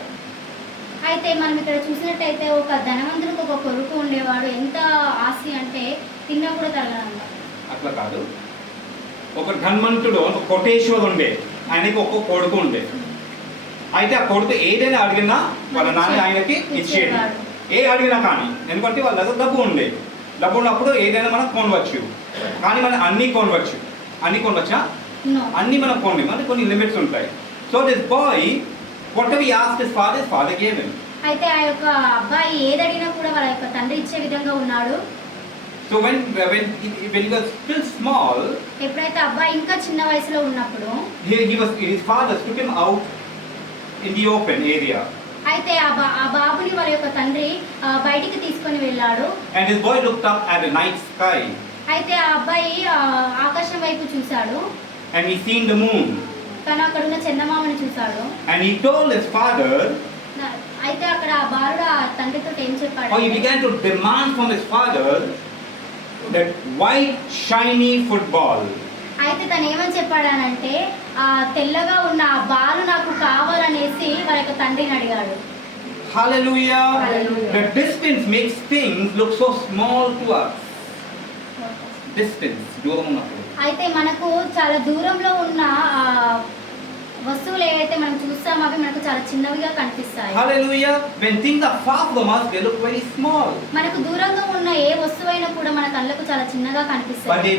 అయితే మనం ఇక్కడ చూసినట్టయితే ఒక ధనవంతుడికి ఒక కొడుకు ఉండేవాడు. ఎంత ఆస్తి అంటే తిన్నా కూడా తరగనంట. అట్లా కాదు, ఒక ధన్వంతుడు ఒక కోటేశ్వరుడు ఉండే, ఆయనకి ఒక్కొక్క కొడుకు ఉండే. అయితే ఆ కొడుకు ఏదైనా అడిగినా వాళ్ళ నాన్న ఆయనకి ఇచ్చేది, ఏ అడిగినా కానీ. ఎందుకంటే వాళ్ళ దగ్గర డబ్బు ఉన్నప్పుడు ఏదైనా మనం కొనవచ్చు. కానీ మనం అన్నీ కొనవచ్చా? అన్నీ మనం కొనలేము, కొన్ని లిమిట్స్ ఉంటాయి. So this boy whatever he asked his father gave him. అయితే ఆ యొక్క అబ్బాయి ఏది అడిగినా కూడా వాళ్ళ యొక్క తండ్రి ఇచ్చే విధంగా ఉన్నాడు. So when he was still small, ఎప్పుడైతే అబ్బాయి ఇంకా చిన్న వయసులో ఉన్నప్పుడు his father took him out in the open area. అయితే ఆ బాబుని వాళ్ళ యొక్క తండ్రి బయటికి తీసుకొని వెళ్ళాడు. And his boy looked up at the night sky. అయితే ఆ అబ్బాయి ఆకాశం వైపు చూశాడు. And he seen the moon. తను అక్కడ ఉన్న చందమామని చూశాడు. And he told his father. అయితే అక్కడ ఆ బాలుడు ఆ తండ్రితో ఏం చెప్పాడు? He began to demand from his father that white shiny football. అయితే తను ఏమని చెప్పాడనంటే ఆ తెల్లగా ఉన్న ఆ బాలు నాకు కావాలనేసి వాళ్ళ యొక్క తండ్రిని అడిగాడు. Hallelujah. Hallelujah. The distance makes things look so small to us. Distance, దూరం ఉన్నప్పుడు. అయితే మనకు చాలా దూరంలో ఉన్న వస్తువులు ఏవైతే మనం చూస్తామో అవి మనకు చాలా చిన్నవిగా కనిపిస్తాయి. Hallelujah. When things are far from us, they look very small. మనకు దూరంగా ఉన్న ఏ వస్తువు ఎక్కువైనా కూడా మన కళ్ళకు చాలా చిన్నగా but కనిపిస్తాయి. they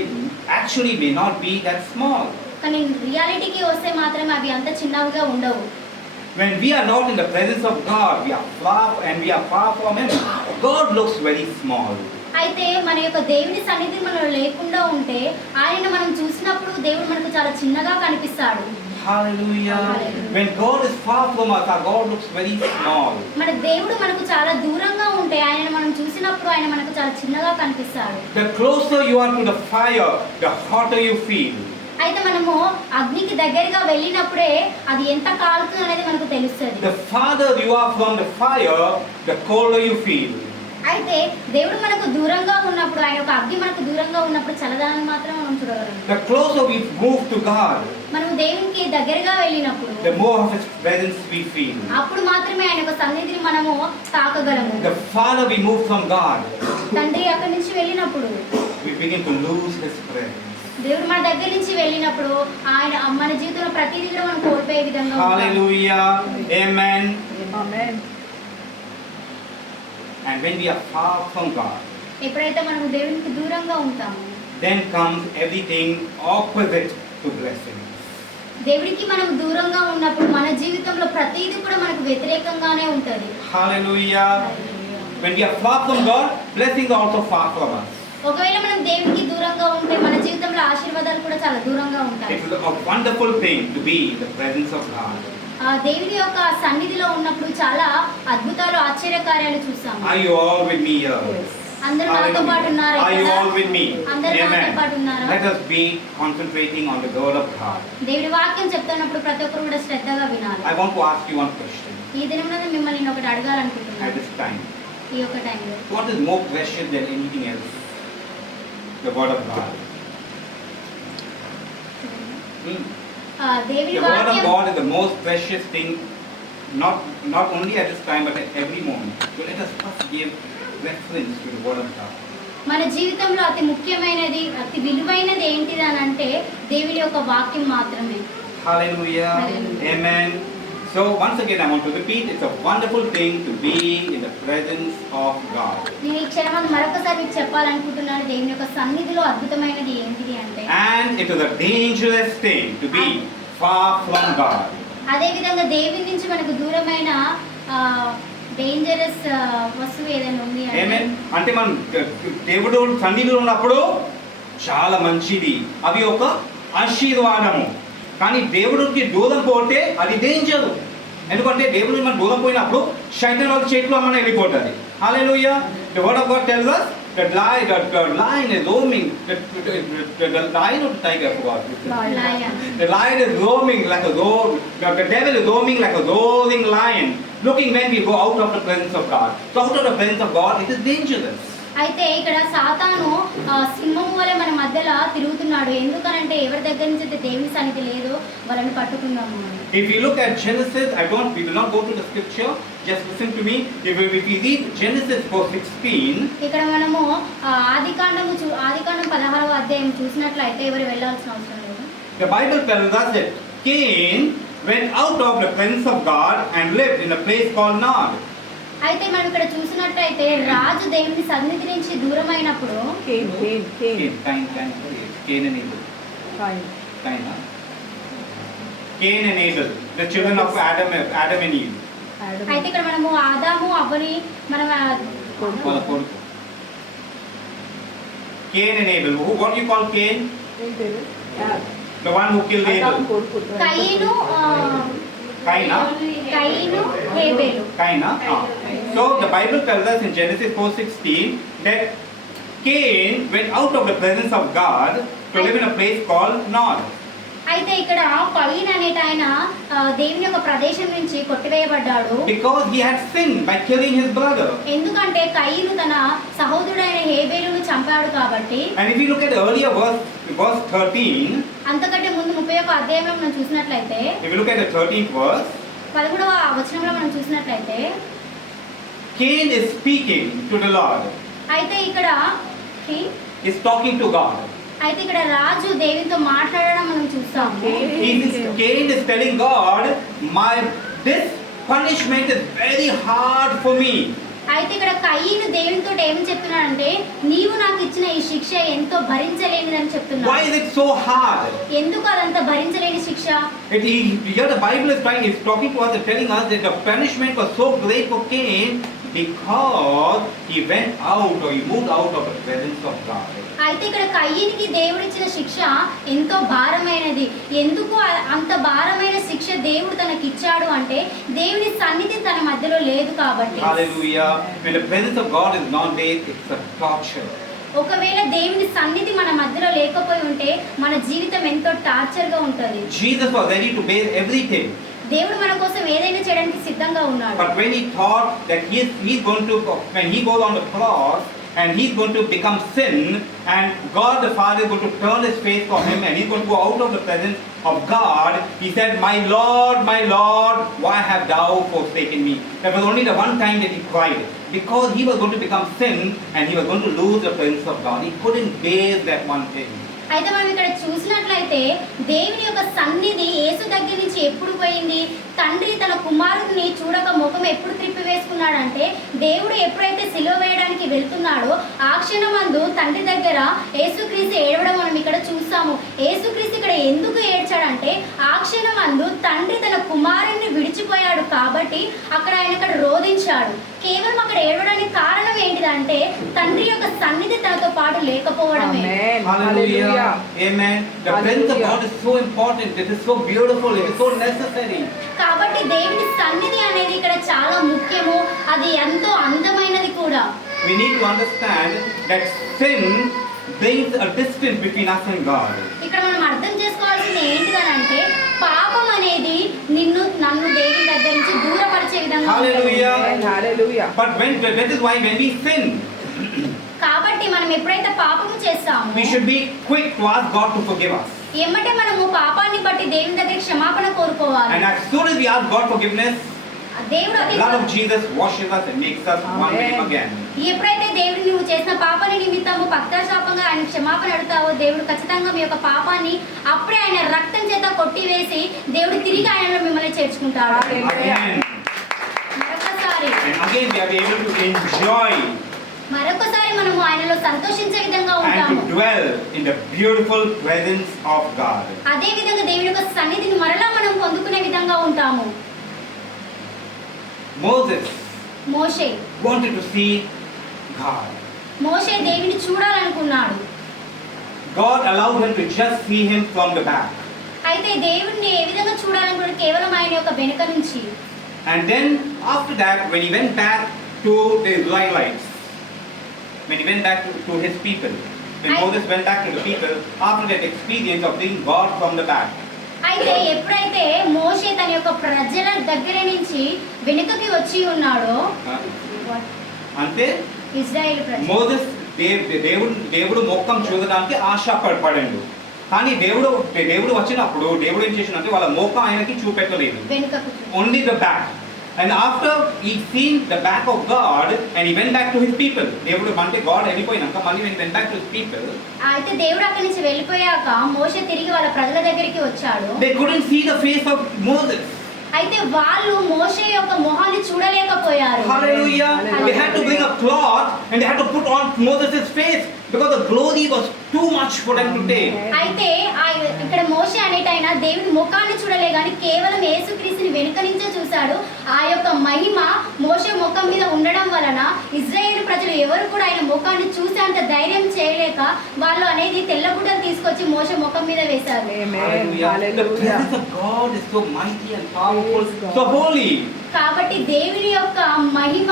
actually may not be that small. కానీ రియాలిటీకి వస్తే మాత్రం అవి అంత చిన్నవిగా ఉండవు. When we are not in the presence of God, we are far from Him. God looks very small. అయితే మన యొక్క దేవుని సన్నిధి మనలో లేకుండా ఉంటే ఆయన మనం చూసినప్పుడు దేవుడు మనకు చాలా చిన్నగా కనిపిస్తాడు. Hallelujah. Hallelujah. When God is far from us, our God looks very small. మన దేవుడు మనకు చాలా దూరంగా ఉంటే ఆయన మనం చూసినప్పుడు ఆయన మనకు చాలా చిన్నగా కనిపిస్తాడు. The closer you are to the fire, the hotter you feel. అయితే మనము అగ్నికి దగ్గరగా వెళ్ళినప్పుడే అది ఎంత కాలుతుంది అనేది మనకు తెలుస్తుంది. The farther you are from the fire, the colder you feel. అయితే దేవుడు మనకు దూరంగా ఉన్నప్పుడు ఆయన యొక్క అగ్ని మనకు దూరంగా ఉన్నప్పుడు చల్లదనాన్ని మాత్రం మనం చూడగలం. The closer we move to God, మనం దేవునికి దగ్గరగా వెళ్ళినప్పుడు the more of His presence we feel. అప్పుడు మాత్రమే ఆయన యొక్క సన్నిధిని మనము తాకగలము. The farther we move from God, తండ్రి అక్కడి నుంచి వెళ్ళినప్పుడు we begin to lose His presence. దేవుడు మన దగ్గర నుంచి వెళ్ళినప్పుడు ఆయన మన జీవితంలో ప్రతిదీ కూడా మనం కోల్పోయే విధంగా ఉంటాం. Hallelujah. Amen. Amen. And when we are far from God, ఎప్పుడైతే మనం దేవునికి దూరంగా ఉంటామో then comes everything opposite to blessing. దేవుడికి మనం దూరంగా ఉన్నప్పుడు మన జీవితంలో ప్రతిదీ కూడా మనకు వ్యతిరేకంగానే ఉంటుంది. Hallelujah. When we are far from God, blessings are also far from us. ఒకవేళ మనం దేవునికి దూరంగా ఉంటే మన జీవితంలో ఆశీర్వాదాలు కూడా చాలా దూరంగా ఉంటాయి. It is a wonderful thing to be in the presence of God. దేవుని యొక్క సన్నిధిలో ఉన్నప్పుడు చాలా అద్భుతాలు ఆశ్చర్యకార్యాలు చూస్తాము. Are you all with me here? Yes. అందరూ నాతో పాటు ఉన్నారా? Are you all with me? అందరూ నాతో పాటు ఉన్నారా? Let us be concentrating on the word of God. దేవుడి వాక్యం చెప్తున్నప్పుడు ప్రతి ఒక్కరు కూడా శ్రద్ధగా వినాలి. I want to ask you one question ఈ దినంలో మిమ్మల్ని నేను ఒకటి at అడగాలనుకుంటున్నాను. this time. ఈ యొక్క టైంలో What is more precious than anything else? The word of God. దేవుని The word of వాక్యం God is the most precious thing, not only at this time but at every moment. So let us first give reference to the word of God. మన జీవితంలో అతి ముఖ్యమైనది అతి విలువైనది ఏంటిది అని అంటే దేవుని యొక్క వాక్యం మాత్రమే. Hallelujah. Hallelujah. Amen. So once again I want to repeat, it's a wonderful thing to be in the presence of God. నేను ఈ క్షణం మరొకసారి మీకు చెప్పాలనుకుంటున్నాను దేవుని యొక్క సన్నిధిలో అద్భుతమైనది ఏంటిది అంటే And it is a dangerous thing to be far from God. అదే విధంగా దేవుని నుంచి మనకు దూరమైన డేంజరస్ వస్తువు ఏదైనా ఉంది అంటే Amen. అంటే మనం దేవుడు సన్నిధిలో ఉన్నప్పుడు చాలా మంచిది, అవి ఒక ఆశీర్వాదము. కానీ దేవుడికి దూరం పోతే అది డేంజర్. ఎందుకంటే దేవుడికి మనం దూరం పోయినప్పుడు శైతాను వాళ్ళ చేతిలో మనం వెళ్ళిపోతుంది. Hallelujah. The word of God tells us the lion is roaming. The lion or the tiger, I forgot. Lion. The lion is roaming like a the devil is roaming like a roaring lion, looking when we go out of the presence of God. So out of the presence of God, it is dangerous. అయితే ఇక్కడ సాతాను సింహం వలె మన మధ్యలో తిరుగుతున్నాడు. ఎందుకనంటే ఎవరి దగ్గర నుంచి అయితే దేవుని సన్నిధి లేదో వాళ్ళని పట్టుకుందాము. If you look at Genesis, we will not go to the scripture, just listen to me. If we read Genesis 4:16, ఇక్కడ మనము ఆదికాండం 16వ అధ్యాయం చూసినట్లయితే ఎవరు వెళ్ళాల్సిన అవసరం లేదు. the Bible tells us that Cain went out of the presence of God and lived in a place called Nod. అయితే మనం ఇక్కడ చూసినట్లయితే రాజు దేవుని సన్నిధి నుంచి దూరమైనప్పుడు Cain. Cain and Abel. Cain and Abel, the children of Adam and Eve. అయితే ఇక్కడ మనము ఆదాము అవ్వని మనం వాళ్ళ కొడుకు. Cain and Abel. What do you call Cain? The one who killed Abel. కయీను Cain, కయీను హేబేలు. Cain. So the Bible tells us in Genesis 4:16 that Cain went out of the presence of God to live in a place called Nod. అయితే ఇక్కడ కయీన్ అనేట ఆయన దేవుని యొక్క ప్రదేశం నుంచి కొట్టివేయబడ్డాడు. Because he had sinned by killing his brother. ఎందుకంటే కయీను తన సహోదరుడైన హేబేలును చంపాడు కాబట్టి. And if you look at the earlier verse 13, అంతకంటే ముందు 31వ అధ్యాయంలో మనం చూసినట్లయితే if you look at the 13th verse, 11వ వచనంలో మనం చూసినట్లయితే Cain is speaking to the Lord. అయితే ఇక్కడ He's talking to God. అయితే ఇక్కడ రాజు దేవునితో మాట్లాడడం మనం చూస్తాము. Cain is telling God, this punishment is very hard for me. అయితే ఇక్కడ కయ్యను దేవునితో ఏమని చెప్తున్నాడంటే నీవు నాకు ఇచ్చిన ఈ శిక్ష ఎంతో భరించలేనిదని చెప్తున్నాడు. Why is it so hard? ఎందుకు అదంత భరించలేని శిక్ష? Here the Bible is talking to us and telling us that the punishment was so great for Cain because he went out or he moved out of the presence of God. అయితే ఇక్కడ కయ్యనికి దేవుడు ఇచ్చిన శిక్ష ఎంతో భారమైనది. ఎందుకు అంత భారమైన శిక్ష దేవుడు తనకి ఇచ్చాడు అంటే దేవుని సన్నిధి తన మధ్యలో లేదు కాబట్టి. Hallelujah. When the presence of God is not there, it's a torture. ఒకవేళ దేవుని సన్నిధి మన మధ్యలో లేకపోయి ఉంటే మన జీవితం ఎంతో టార్చర్ గా ఉంటది. Jesus was ready to bear everything. దేవుడు మన కోసం ఏదైనా చేయడానికి సిద్ధంగా ఉన్నాడు. But when he thought that he's going to, when he goes on the cross and he's going to become sin, and God the Father is going to turn his face from him and he's going to go out of the presence of God, he said, my Lord, why have thou forsaken me? That was only the one time that he cried, because he was going to become sin and he was going to lose the presence of God. He couldn't bear that one thing. అయితే మనం ఇక్కడ చూసినట్లయితే దేవుని యొక్క సన్నిధి యేసు దగ్గర నుంచి ఎప్పుడు పోయింది? తండ్రి తన కుమారుడిని చూడక ముఖం ఎప్పుడు త్రిప్పి వేసుకున్నాడంటే దేవుడు ఎప్పుడైతే సిలువ వేయడానికి వెళ్తున్నాడో ఆ క్షణమందు తండ్రి దగ్గర యేసుక్రీస్తు ఏడవడం మనం ఇక్కడ చూస్తాము. యేసుక్రీస్తు ఇక్కడ ఎందుకు ఏడ్చాడంటే ఆ క్షణమందు తండ్రి తన కుమారుడిని విడిచిపోయాడు కాబట్టి అక్కడ ఆయన ఇక్కడ రోధించాడు. కేవలం అక్కడ ఏడవడానికి కారణం ఏంటిదంటే తండ్రి యొక్క సన్నిధి తనతో పాటు లేకపోవడమే. Hallelujah. Amen. The presence of God is so important. It is so beautiful. It is so necessary. కాబట్టి దేవుని సన్నిధి అనేది ఇక్కడ చాలా ముఖ్యము. అది ఎంతో అందమైనది కూడా. We need to understand that sin brings a distance between us and God. ఇక్కడ మనం అర్థం చేసుకోవాల్సింది ఏంటిదనంటే పాపం అనేది నన్ను దేవుని దగ్గర నుంచి దూరపరిచే విధంగా ఉంటుంది. Hallelujah. But that is why when we sin, కాబట్టి మనం ఎప్పుడైతే పాపము చేస్తామో we should be quick to ask God to forgive us. ఏమంటే మనము పాపాన్ని బట్టి దేవుని దగ్గర క్షమాపణ కోరుకోవాలి. And as soon as we ask God forgiveness, దేవుడు the blood of Jesus washes us and makes us one with him again. ఎప్పుడైతే దేవుడు నువ్వు చేసిన పాపాన్ని నిమిత్తము పశ్చాత్తాపంగా ఆయన క్షమాపణ అడుగుతావో దేవుడు ఖచ్చితంగా మీ యొక్క పాపాన్ని అప్పుడే ఆయన రక్తం చేత కొట్టివేసి దేవుడు తిరిగి ఆయనలో మిమ్మల్ని చేర్చుకుంటాడు. Again. మరొకసారి And again we are able to enjoy మరొకసారి మనము ఆయనలో సంతోషించే విధంగా and ఉంటాము. to dwell in the beautiful presence of God. అదే విధంగా దేవుని యొక్క సన్నిధిని మరలా మనం పొందుకునే విధంగా ఉంటాము. మోషే wanted to see God. మోషే దేవుని చూడాలనుకున్నాడు. God allowed him to just see him from the back. అయితే దేవుణ్ణి ఏ విధంగా చూడాలనుకున్నాడు? కేవలం ఆయన యొక్క వెనుక నుంచి. And then after that, when he went back to the Israelites, when he went back to his people, when Moses went back to the people after that experience of seeing God from the back, అయితే ఎప్పుడైతే మోషే తన యొక్క ప్రజల దగ్గర నుంచి వెనుకకి వచ్చి ఉన్నాడో అంటే ఇజ్రాయేల్ ప్రజలు మోసెస్ దేవుడు మొక్కం చూడడానికి ఆశపడ్డాడు. కానీ దేవుడు వచ్చినప్పుడు దేవుడు ఏం చేసినంటే వాళ్ళ మోకం ఆయనకి చూపెట్టలేదు, వెనుకకు. Only the back. And after he seen the back of God and he went back to his people, దేవుడు అంటే God వెళ్ళిపోయినాక మళ్ళీ when he went back to his people, అయితే దేవుడు అక్కడి నుంచి వెళ్ళిపోయాక మోషే తిరిగి వాళ్ళ ప్రజల దగ్గరికి వచ్చాడు. they couldn't see the face of Moses. అయితే వాళ్ళు మోషే యొక్క మొహాన్ని చూడలేకపోయారు. Hallelujah. They had to bring a cloth and they had to put on Moses' face because the glory was too much for them to take. అయితే ఇక్కడ మోషే అనేటైనా దేవుని ముఖాన్ని చూడలే కానీ కేవలం యేసుక్రీస్తుని వెనుక నుంచే చూశాడు. ఆ యొక్క మహిమ మోషే ముఖం మీద ఉండడం వలన ఇజ్రాయేలు ప్రజలు ఎవరు కూడా ఆయన ముఖాన్ని చూసేంత ధైర్యం చేయలేక వాళ్ళు అనేది తెల్లగుడ్డలు తీసుకొచ్చి మోషే ముఖం మీద వేశారు. The presence of God is so mighty and powerful, so holy. కాబట్టి దేవుని యొక్క మహిమ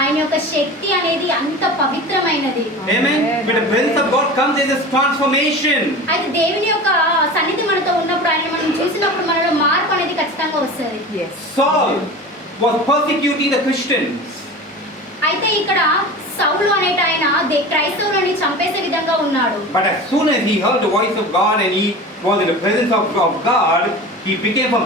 ఆయన యొక్క శక్తి అనేది అంత పవిత్రమైనది. Amen. When the presence of God comes, there is transformation. అయితే దేవుని యొక్క సన్నిధి మనతో ఉన్నప్పుడు ఆయన మనం చూసినప్పుడు మనలో మార్పు అనేది ఖచ్చితంగా వస్తుంది. Saul was persecuting the Christians. అయితే ఇక్కడ సౌలు అనేట ఆయన క్రైస్తవులని చంపేసే విధంగా ఉన్నాడు. But as soon as he heard the voice of God and he was in the presence of God, he became from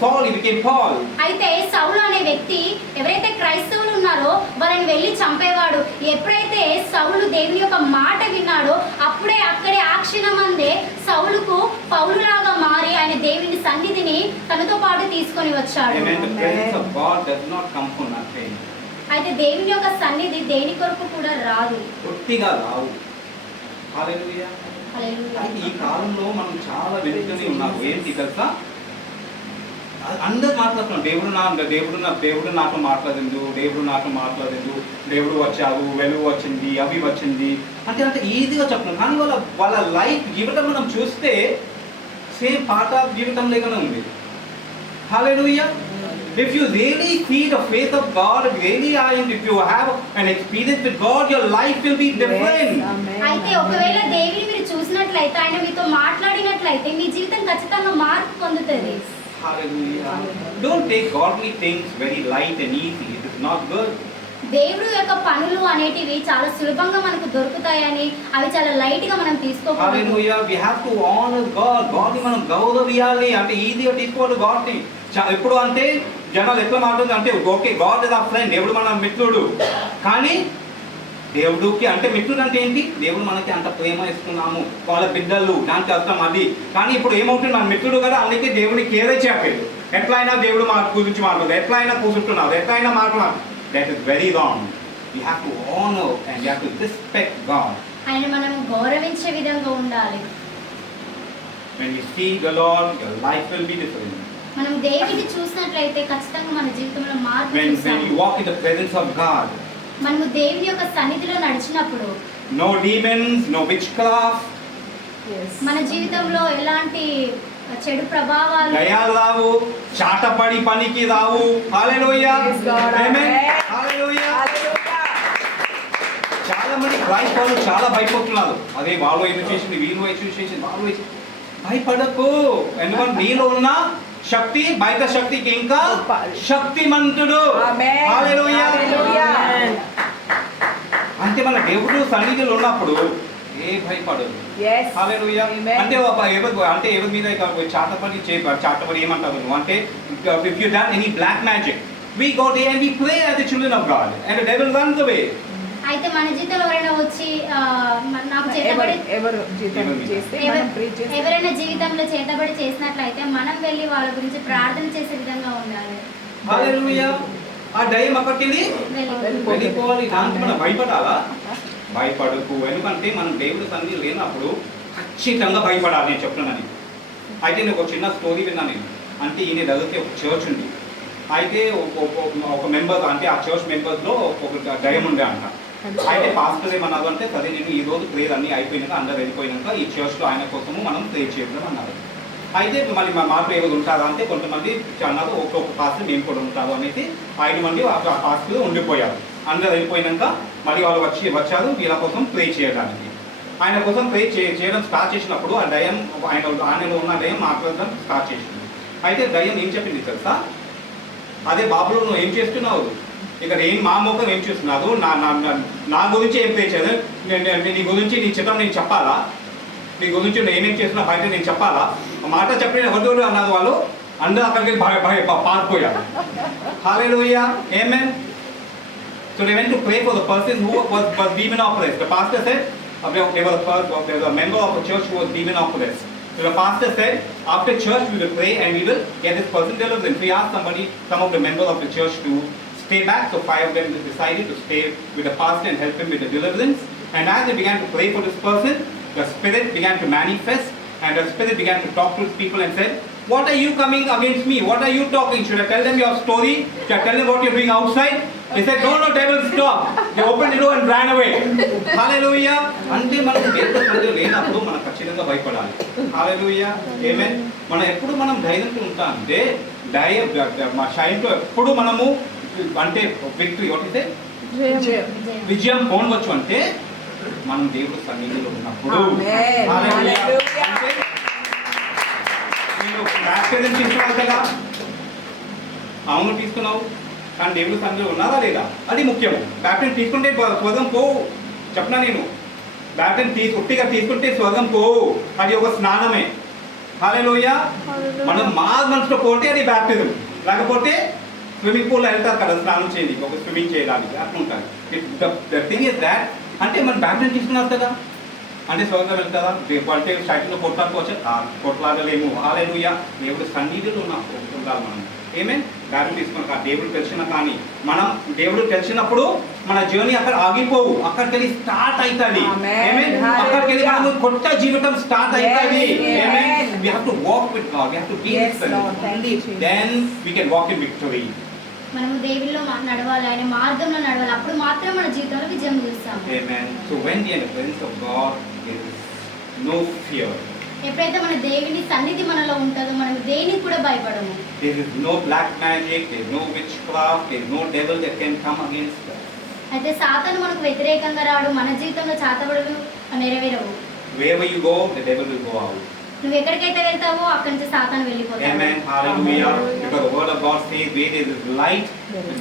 Saul he became Paul. అయితే సౌలు అనే వ్యక్తి ఎవరైతే క్రైస్తవులు ఉన్నారో వాళ్ళని వెళ్ళి చంపేవాడు. ఎప్పుడైతే సౌలు దేవుని యొక్క మాట విన్నాడో అప్పుడే అక్కడే ఆ క్షణమందే సౌలుకు పౌలులాగా మారి ఆయన దేవుని సన్నిధిని తనతో పాటు తీసుకొని వచ్చాడు. Amen. The presence of God does not come for nothing. అయితే దేవుని యొక్క సన్నిధి దేని కొరకు కూడా రాదు. పూర్తిగా రావు. హల్లెలూయా. హల్లెలూయా. అయితే ఈ కాలంలో మనం చాలా వెనుకనే ఉన్నాము. ఏంటి తెలుసా? అందరూ మాట్లాడుతున్నాం, దేవుడు నాతో మాట్లాడిండు, దేవుడు వచ్చాడు, వెలుగు వచ్చింది, అవి వచ్చింది అంటే అంత ఈజీగా చెప్తున్నాం. కానీ వాళ్ళ లైఫ్ జీవితం మనం చూస్తే సేమ్ పాట జీవితం లేకుండా ఉంది. హల్లెలూయా. If you really see the faith of God, if you have an experience with God, your life will be different. అయితే ఒకవేళ దేవుని మీరు చూసినట్లయితే, ఆయన మీతో మాట్లాడినట్లయితే మీ జీవితం ఖచ్చితంగా మార్పు పొందుతుంది. Hallelujah. Don't take godly things very light and easy. It is not good. దేవుడు యొక్క పనులు అనేటివి చాలా సులభంగా మనకు దొరుకుతాయని అవి చాలా లైట్ గా మనం తీసుకోకూడదు. Hallelujah. We have to honor God. God ని మనం గౌరవియాలి. అంటే ఈజీగా తీసుకోవాలి God ని. ఎప్పుడు అంటే జనాలు ఎట్లా మాట్లాడుతుంది అంటే okay God is our friend, దేవుడు మన మిత్రుడు. కానీ దేవుడికి అంటే మిత్రుడు అంటే ఏంటి? దేవుడు మనకి అంత ప్రేమ ఇస్తున్నాము, వాళ్ళ బిడ్డలు, దానికి అర్థం అది. కానీ ఇప్పుడు ఏమవుతుంది, మన మిత్రుడు కదా, అందుకే దేవుడిని కేరే చేయలేదు. ఎట్లయినా దేవుడు మా గురించి మాట్లాడదు, ఎట్లయినా కూర్చుంటున్నారు, ఎట్లయినా మాట్లాడు. That is very wrong. You have to honour and you have to respect God. ఆయన మనం గౌరవించే విధంగా ఉండాలి. When you see the Lord, your life will be different. మనం దేవుడిని చూసినట్లయితే ఖచ్చితంగా మన జీవితంలో మార్పు When చూస్తాము. you walk in the presence of God, మనము దేవుని యొక్క సన్నిధిలో నడిచినప్పుడు no demons, no witchcraft, మన జీవితంలో ఎలాంటి చెడు ప్రభావాలు దయాలు రావు, చాటపడి పనికి రావు. హల్లెలూయా. ఆమేన్. హల్లెలూయా. చాలా మంది క్రైస్ట్ వాళ్ళు చాలా భయపడుతున్నారు. అదే వాళ్ళు ఏదో చేసింది, వీళ్ళు చేసింది, వాళ్ళు భయపడకు. ఎందుకంటే నీలో ఉన్న శక్తి బయట శక్తికి ఇంకా శక్తిమంతుడు. హల్లెలూయా. అంటే మన దేవుడు సన్నిధిలో ఉన్నప్పుడు ఏ భయపడదు. హల్లెలూయా. అంటే ఎవరి మీద చాటపడి ఏమంటారు అంటే if you done any black magic, we go there and we pray as the children of God and the devil runs away. అయితే మన జీవితంలో ఎవరైనా వచ్చి నాకు చేతబడి ఎవరైనా జీవితంలో చేతబడి చేసినట్లయితే మనం వెళ్ళి వాళ్ళ గురించి ప్రార్థన చేసే విధంగా ఉండాలి. హల్లెలూయా. ఆ దయ్యం అక్కడికి వెళ్ళిపోవాలి. దానికి మనం భయపడాలా? భయపడకు. ఎందుకంటే మనం దేవుడి సన్నిధి లేనప్పుడు ఖచ్చితంగా భయపడాలి. నేను చెప్తున్నాను. అయితే నేను ఒక చిన్న స్టోరీ విన్నాను నేను. అంటే ఈయన దగ్గరికి ఒక చర్చ్ ఉంది. అయితే ఒక మెంబర్ అంటే ఆ చర్చ్ మెంబర్స్లో ఒక దయ్యం ఉండే అంట. అయితే పాస్టర్ ఏమన్నారు అంటే సరే నేను ఈ రోజు ప్రేయర్ అన్నీ అయిపోయినాక అందరు వెళ్ళిపోయినాక ఈ చర్చ్లో ఆయన కోసము మనం ప్రే చేద్దాం అన్నారు. అయితే మళ్ళీ మాకు ఎవరు ఉంటారా అంటే కొంతమంది అన్నారు ఒక్కొక్క పాస్టర్ మేము కూడా ఉంటారు అనేసి 5 మంది ఆ పాస్టర్లు ఉండిపోయారు. అందరు వెళ్ళిపోయినాక మళ్ళీ వాళ్ళు వచ్చారు వీళ్ళ కోసం ప్రే చేయడానికి. ఆయన కోసం ప్రే చేయడం స్టార్ట్ చేసినప్పుడు ఆ దయ్యం ఆయనలో ఉన్న దయ్యం మాట్లాడడం స్టార్ట్ చేసింది. అయితే దయ్యం ఏం చెప్పింది తెలుసా? అదే బాబులో నువ్వు ఏం చేస్తున్నావు, ఇక్కడ ఏం మా ముఖం ఏం చూస్తున్నావు, నా గురించి ఏం ప్రే చేయదు, నీ గురించి నీ చిత్రం నేను చెప్పాలా, నీ గురించి నేనేం చేస్తున్నా బయట నేను చెప్పాలా, మాట చెప్పిన ఎవరు అన్నారు. వాళ్ళు అందరూ అక్కడికి పారిపోయారు. హల్లెలూయా. ఆమేన్. So they went to pray for the person who was demon oppressed. The pastor said there was a member of a church who was demon oppressed. So the pastor said after church we will pray and we will get this person delivered. We asked some of the members of the church to stay back. So 5 of them decided to stay with the pastor and help him with the deliverance. And as they began to pray for this person, the spirit began to manifest and the spirit began to talk to people and said, what are you coming against me? What are you talking? Should I tell them your story? Should I tell them what you're doing outside? They said, no, devil, stop. They opened the door and ran away. Hallelujah. అంటే మనం దేవుడి సన్నిధిలో లేనప్పుడు మనం ఖచ్చితంగా భయపడాలి. హల్లెలూయా. ఆమేన్. మనం ఎప్పుడు మనం ధైర్యంతో ఉంటాం అంటే మా షైన్లో ఎప్పుడు మనము అంటే విక్టరీ ఒకటి విజయం పొందవచ్చు అంటే మనం దేవుడి సన్నిధిలో ఉన్నప్పుడు. హల్లెలూయా. అంటే నేను బ్యాప్టిజం తీసుకున్నావు కదా, అవును తీసుకున్నావు, కానీ దేవుడి సన్నిధిలో ఉన్నారా లేదా అది ముఖ్యము. బ్యాప్టిజం తీసుకుంటే స్వర్గం పోవు. చెప్పనా నేను, బ్యాప్టిజం ఉట్టిగా తీసుకుంటే స్వర్గం పోవు, అది ఒక స్నానమే. హల్లెలూయా. మనం మా మనసులో పోతే అది బ్యాప్టిజం, లేకపోతే స్విమ్మింగ్ పూల్లో వెళ్తారు కదా స్నానం చేయడానికి, ఒక స్విమ్మింగ్ చేయడానికి అట్లా ఉంటారు. ద థింగ్ ఇస్ దాట్ అంటే మనం బ్యాప్టిజం తీసుకున్నారు కదా అంటే స్వర్గం వెళ్తారా అంటే సైట్లో కొట్లాడుకోవచ్చు, కొట్లాడలేము. హల్లెలూయా. దేవుడు సన్నిధిలో ఉండాలి మనం. ఏమేన్ దారి తీసుకుని దేవుడు తెలిసిన కానీ మనం దేవుడు తెలిసినప్పుడు మన జర్నీ అక్కడ ఆగిపోవు, అక్కడికి వెళ్ళి స్టార్ట్ అవుతుంది. Amen. అక్కడికి వెళ్ళి మనం కొత్త జీవితం స్టార్ట్ అవుతుంది. Amen. We have to walk with God. We have to be in Yes, Spirit. Lord. Thank you, Jesus. Then we can walk in victory. మనము దేవుల్లో నడవాలి, ఆయన మార్గంలో నడవాలి, అప్పుడు మాత్రమే మన జీవితంలో విజయం చూస్తాము. Amen. So when we are in the presence of God, there is no fear. ఎప్పుడైతే మన దేవుని సన్నిధి మనలో ఉంటుందో మనం దేనికి కూడా భయపడము. There is no black magic, there is no witchcraft, there is no devil that can come against us. అయితే సాతాను మనకు వ్యతిరేకంగా రాడు, మన జీవితంలో చాతబడులు నెరవేరవు. Wherever you go, the devil will go out. నువ్వు ఎక్కడికైతే వెళ్తావో అక్కడి నుంచి సాతాను వెళ్ళిపోతాడు. Amen. Hallelujah. Because the word of God says, where there is light,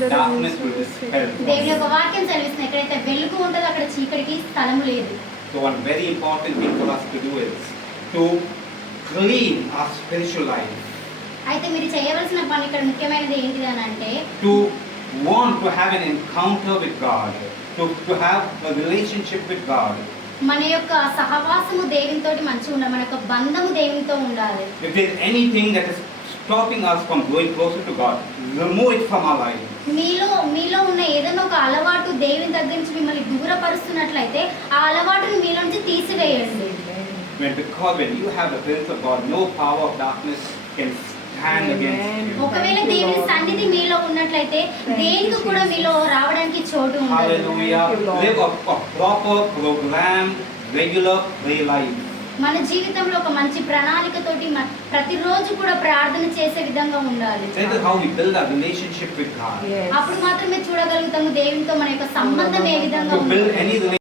the darkness will dispel. దేవుని యొక్క వాక్యం చదివిస్తుంది, ఎక్కడైతే వెలుగు ఉంటుందో అక్కడ చీకటికి స్థలము లేదు. So one very important thing for us to do is to clean our spiritual life. అయితే మీరు చేయవలసిన పని ఇక్కడ ముఖ్యమైనది ఏంటిది అని అంటే To want to have an encounter with God. To have a relationship with God. మన యొక్క సహవాసము దేవునితోటి మంచిగా ఉండాలి, మన యొక్క బంధము దేవునితో ఉండాలి. If there is anything that is stopping us from going closer to God, remove it from our life. మీలో ఉన్న ఏదైనా ఒక అలవాటు దేవుని దగ్గర నుంచి మిమ్మల్ని దూరపరుస్తున్నట్లయితే ఆ అలవాటును మీలో నుంచి తీసివేయండి. Because when you have the presence of God, no power of darkness can stand against you. ఒకవేళ దేవుని సన్నిధి మీలో ఉన్నట్లయితే దేనికి కూడా మీలో రావడానికి చోటు ఉండదు. Hallelujah. Live a proper program, regular prayer life. మన జీవితంలో ఒక మంచి ప్రణాళికతోటి ప్రతిరోజు కూడా ప్రార్థన చేసే విధంగా ఉండాలి. That is how we build our relationship with God. Yes. అప్పుడు మాత్రమే చూడగలుగుతాము దేవునితో మన యొక్క సంబంధం ఏ విధంగా To build ఉందో. any relationship